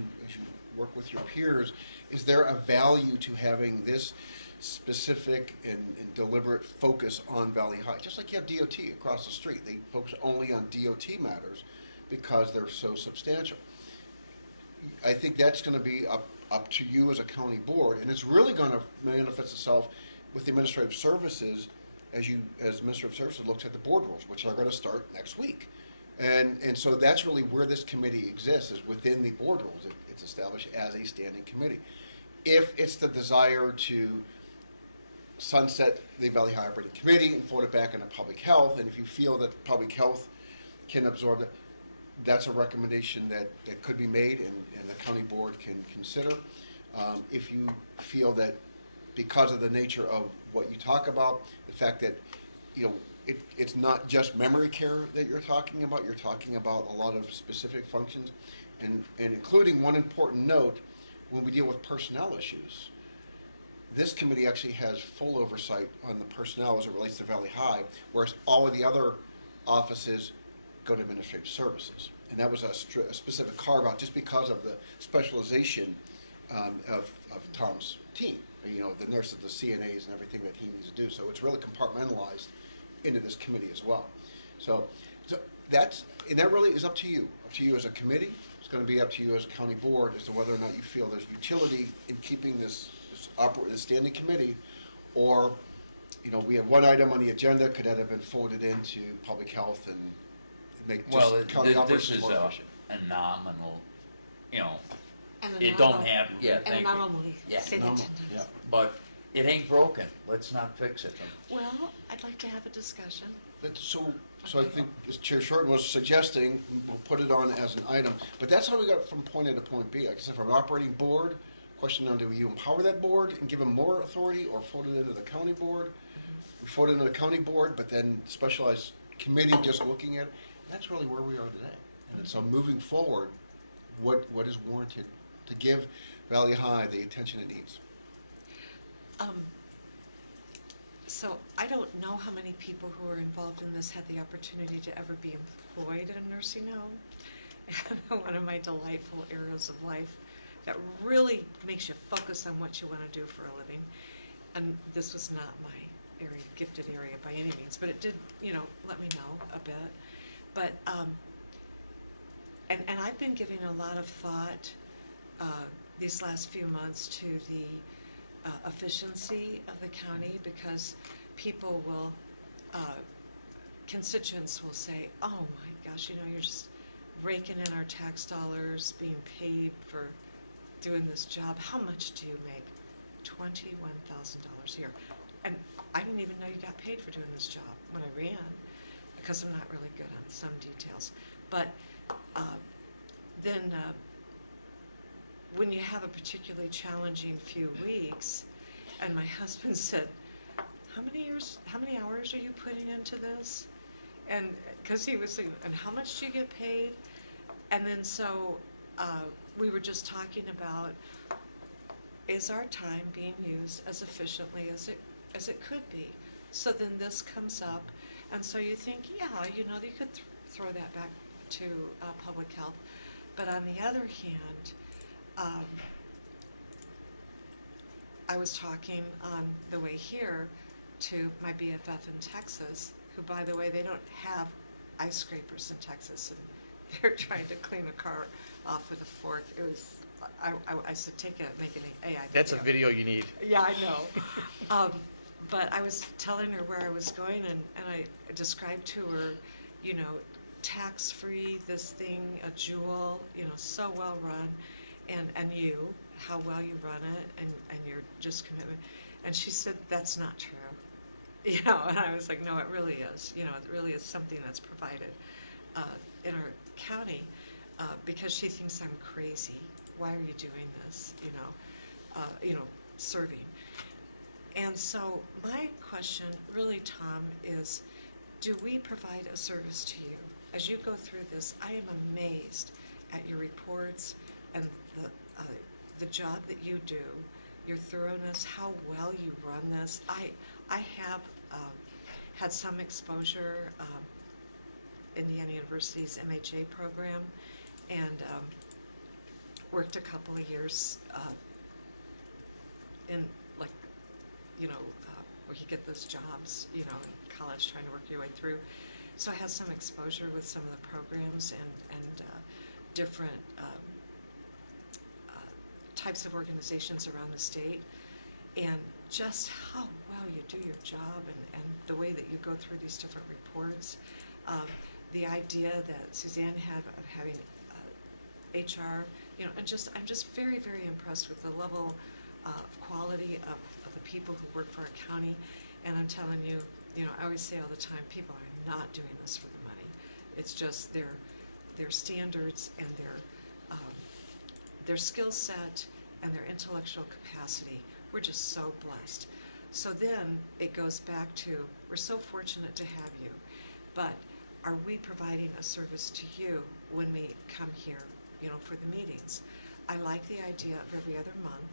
work with your peers, is there a value to having this specific and deliberate focus on Valley High? Just like you have DOT across the street. They focus only on DOT matters because they're so substantial. I think that's going to be up to you as a county board, and it's really going to manifest itself with the administrative services as Minister of Services looks at the board rules, which are gonna start next week. And so that's really where this committee exists, is within the board rules. It's established as a standing committee. If it's the desire to sunset the Valley High Operating Committee and fold it back into public health, and if you feel that public health can absorb that, that's a recommendation that could be made and the county board can consider. If you feel that because of the nature of what you talk about, the fact that, it's not just memory care that you're talking about a lot of specific functions, and including one important note, when we deal with personnel issues, this committee actually has full oversight on the personnel as it relates to Valley High, whereas all of the other offices go to administrative services. And that was a specific carve out just because of the specialization of Tom's team, the nurses, the CNAs, and everything that he needs to do. So it's really compartmentalized into this committee as well. So that really is up to you as a committee. It's going to be up to you as a county board as to whether or not you feel there's utility in keeping this standing committee, or we have one item on the agenda, could that have been folded into public health and make just county this operations is more efficient? a nominal, And it don't have, yeah, And thank you. anomaly. Yeah. Say that 10 times. Yeah. But it ain't broken, let's not fix it. Well, I'd like to have a discussion. So I think as Chair Shorten was suggesting, we'll put it on as an item, but that's how we got from point A to point B. Like I said, from an operating board, question on, do you empower that board and give them more authority, or fold it into the county board? We fold it into the county board, but then specialized committee just looking at it. That's really where we are today. And so moving forward, what is warranted to give Valley High the attention it needs? So I don't know how many people who are involved in this had the opportunity to ever be employed in a nursing home. And one of my delightful areas of life that really makes you focus on what you want to do for a living. And this was not my area, gifted area by any means, but it did, let me know a bit. But, and I've been giving a lot of thought these last few months to the efficiency of the county, because people will, constituents will say, oh my gosh, you're just raking in our tax dollars, being paid for doing this job. How much do you make? $21,000 a year. And I didn't even know you got paid for doing this job when I ran, because I'm not really good on some details. But then when you have a particularly challenging few weeks, and my husband said, how many hours are you putting into this? And because he was saying, and how much do you get paid? And then so we were just talking about, is our time being used as efficiently as it could be? So then this comes up, and so you think, yeah, you could throw that back to public health. But on the other hand, I was talking on the way here to my BFF in Texas, who, by the way, they don't have ice scrapers in Texas, and they're trying to clean a car off with a fork. It was, I said, take it, make it an AI video. That's a video you need. Yeah, I know. But I was telling her where I was going, and I described to her, tax-free, this thing, a jewel, so well run, and you, how well you run it, and your just commitment. And she said, that's not true. And I was like, no, it really is. It really is something that's provided in our county, because she thinks I'm crazy. Why are you doing this? Serving. And so my question really, Tom, is, do we provide a service to you? As you go through this, I am amazed at your reports and the job that you do, your thoroughness, how well you run this. I have had some exposure Indiana University's MHA program, and worked a couple of years in, where you get those jobs, in college, trying to work your way through. So I had some exposure with some of the programs and different types of organizations around the state, and just how well you do your job, and the way that you go through these different reports. The idea that Suzanne had of having HR, you know, and I'm just very, very impressed with the level of quality of the people who work for our county. And I'm telling you, you know, I always say all the time, people are not doing this for the money. It's just their standards and their skill set and their intellectual capacity. We're just so blessed. So then it goes back to, we're so fortunate to have you, but are we providing a service to you when we come here, you know, for the meetings? I like the idea of every other month.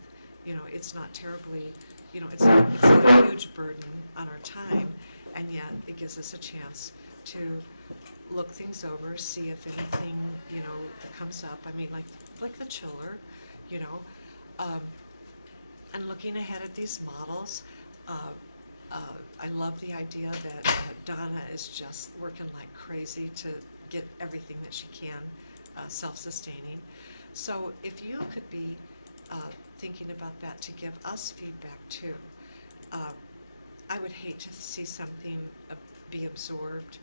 You know, it's not terribly, you know, it's not a huge burden on our time, and yet it gives us a chance to look things over, see if anything, you know, comes up. I mean, like the chiller, you know. And looking ahead at these models, I love the idea that Donna is just working like crazy to get everything that she can self-sustaining. So if you could be thinking about that to give us feedback too, I would hate to see something be absorbed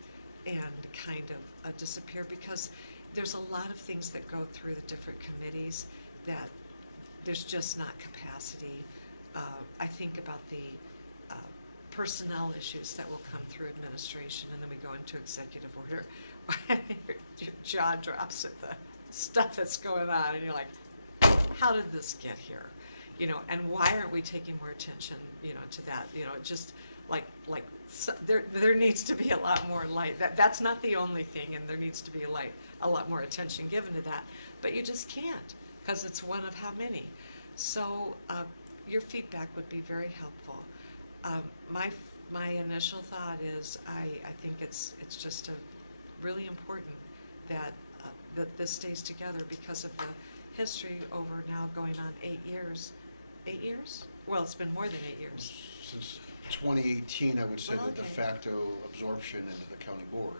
and kind of disappear, because there's a lot of things that go through the different committees that there's just not capacity. I think about the personnel issues that will come through administration, and then we go into executive order. Your jaw drops at the stuff that's going on, and you're like, how did this get here? You know, and why aren't we taking more attention, you know, to that? You know, just so there needs to be a lot more light. That's not the only thing, and there needs to be a lot more attention given to that. But you just can't, because it's one of how many. So your feedback would be very helpful. My initial thought is I think it's just really important that that this stays together because of the history over now going on 8 years. 8 years? Well, it's been more than 8 years. Since 2018, I would say Well, the de okay. facto absorption into the county board.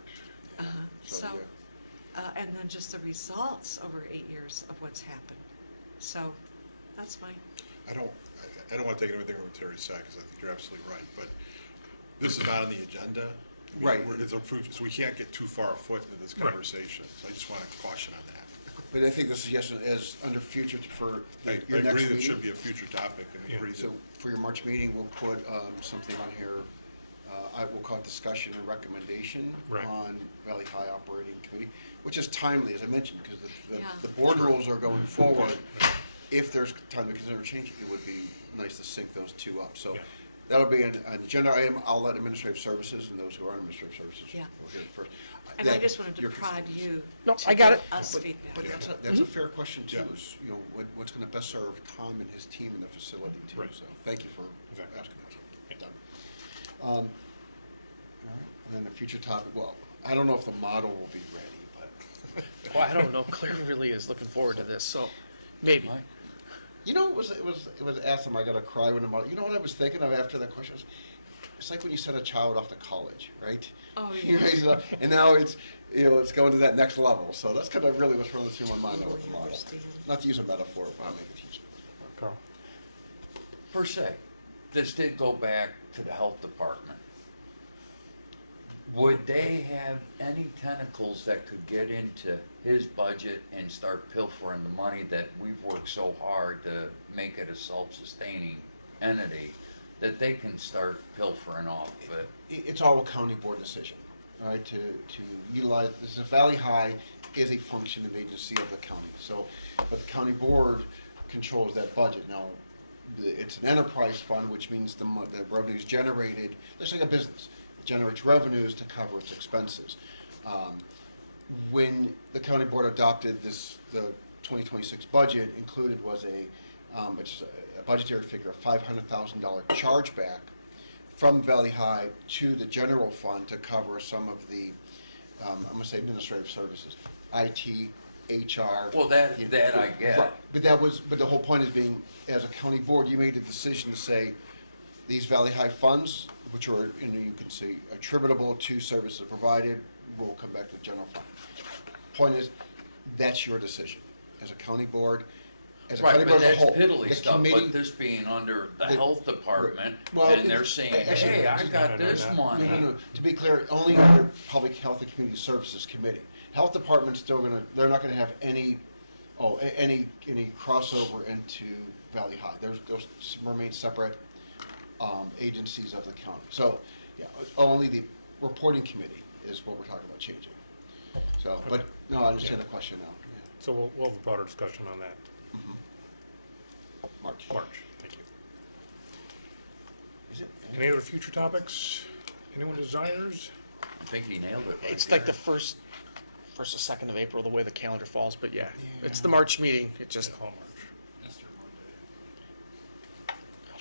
So, yeah. and then just the results over 8 years of what's happened. So, that's mine. I don't want to take anything from Terry said, because I think you're absolutely right, but this is not on the agenda. I mean, Right. So we can't get too far afoot into this conversation, so I just want to caution on that. But I think this is, yes, as under future for I your next agree meeting. that it should be a future topic, and agree So that, for your March meeting, we'll put something on here, I will call it discussion and recommendation Right. on Valley High Operating Committee, which is timely, as I mentioned, because Yeah. the board rules are going forward. If there's time to consider changing, it would be nice to sync those two up. So Yeah. that'll be an agenda item. I'll let administrative services and those who are in administrative services. Yeah. will hear it first. And I That- just wanted to your prod consideration. you No, to I got give it. us But feedback. that's a fair question too, Yeah. is, you know, what's gonna best serve Tom and his team in the facility too, Right. so thank you for Exactly. asking that. Done. All right. And then a future topic, well, I don't know if the model will be ready, but, Well, I don't know. Claire really is looking forward to this, so maybe. you know, it was asked him, I gotta cry when the model, you know what I was thinking of after that question? It's like when you send a child off to college, right? Oh, You yeah. raise it up, and now it's, you know, it's going to that next level, so that's kind of really what's running through my mind with the I model. understand. Not to use a metaphor, but I make a teach. Carl? Per se, this did go back to the health department. Would they have any tentacles that could get into his budget and start pilfering the money that we've worked so hard to make it a self-sustaining entity, that they can start pilfering off it? It's all a county board decision, right, to utilize, this is Valley High is a function and agency of the county, so, but the county board controls that budget. Now, it's an enterprise fund, which means the revenues generated, just like a business, it generates revenues to cover its expenses. When the county board adopted the 2026 budget, included was a budgetary figure of $500,000 chargeback from Valley High to the general fund to cover some of the, I'm gonna say administrative services, IT, HR. Well, that I get. Right. But the whole point is being, as a county board, you made a decision to say, these Valley High funds, which are, you can see attributable to services provided, will come back to the general fund. Point is, that's your decision. As a county board, as a Right, county but board as a that's whole. piddly the stuff, committee- but this being under the the- health department, Well, and they're it's- saying, actually, hey, I it's- got this money. No. To be clear, only under Public Health and Community Services Committee. Health Department's still they're not gonna have any crossover into Valley High. Those remain separate, agencies of the county. So, yeah, only the reporting committee is what we're talking about changing. So, but, no, I understand the question now. Yeah. So we'll have a broader discussion on that. March. Thank you. Is it? Any other future topics anyone desires? I think he nailed it. right It's like the there. first or second of April, the way the calendar falls, but yeah, it's the March meeting. It just, Hallmark.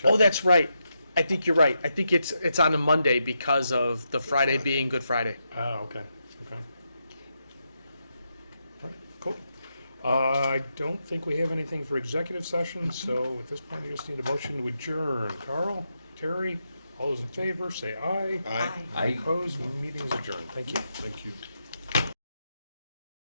oh, that's right. I think you're right. I think it's on a Monday because of the Friday being Good Friday. Ah, okay. All right, cool. I don't think we have anything for executive session, so at this point, I just need a motion to adjourn. Carl, Terry, all those in favor, say aye. Aye. I Opposed, meeting is adjourned. Thank you. Thank you.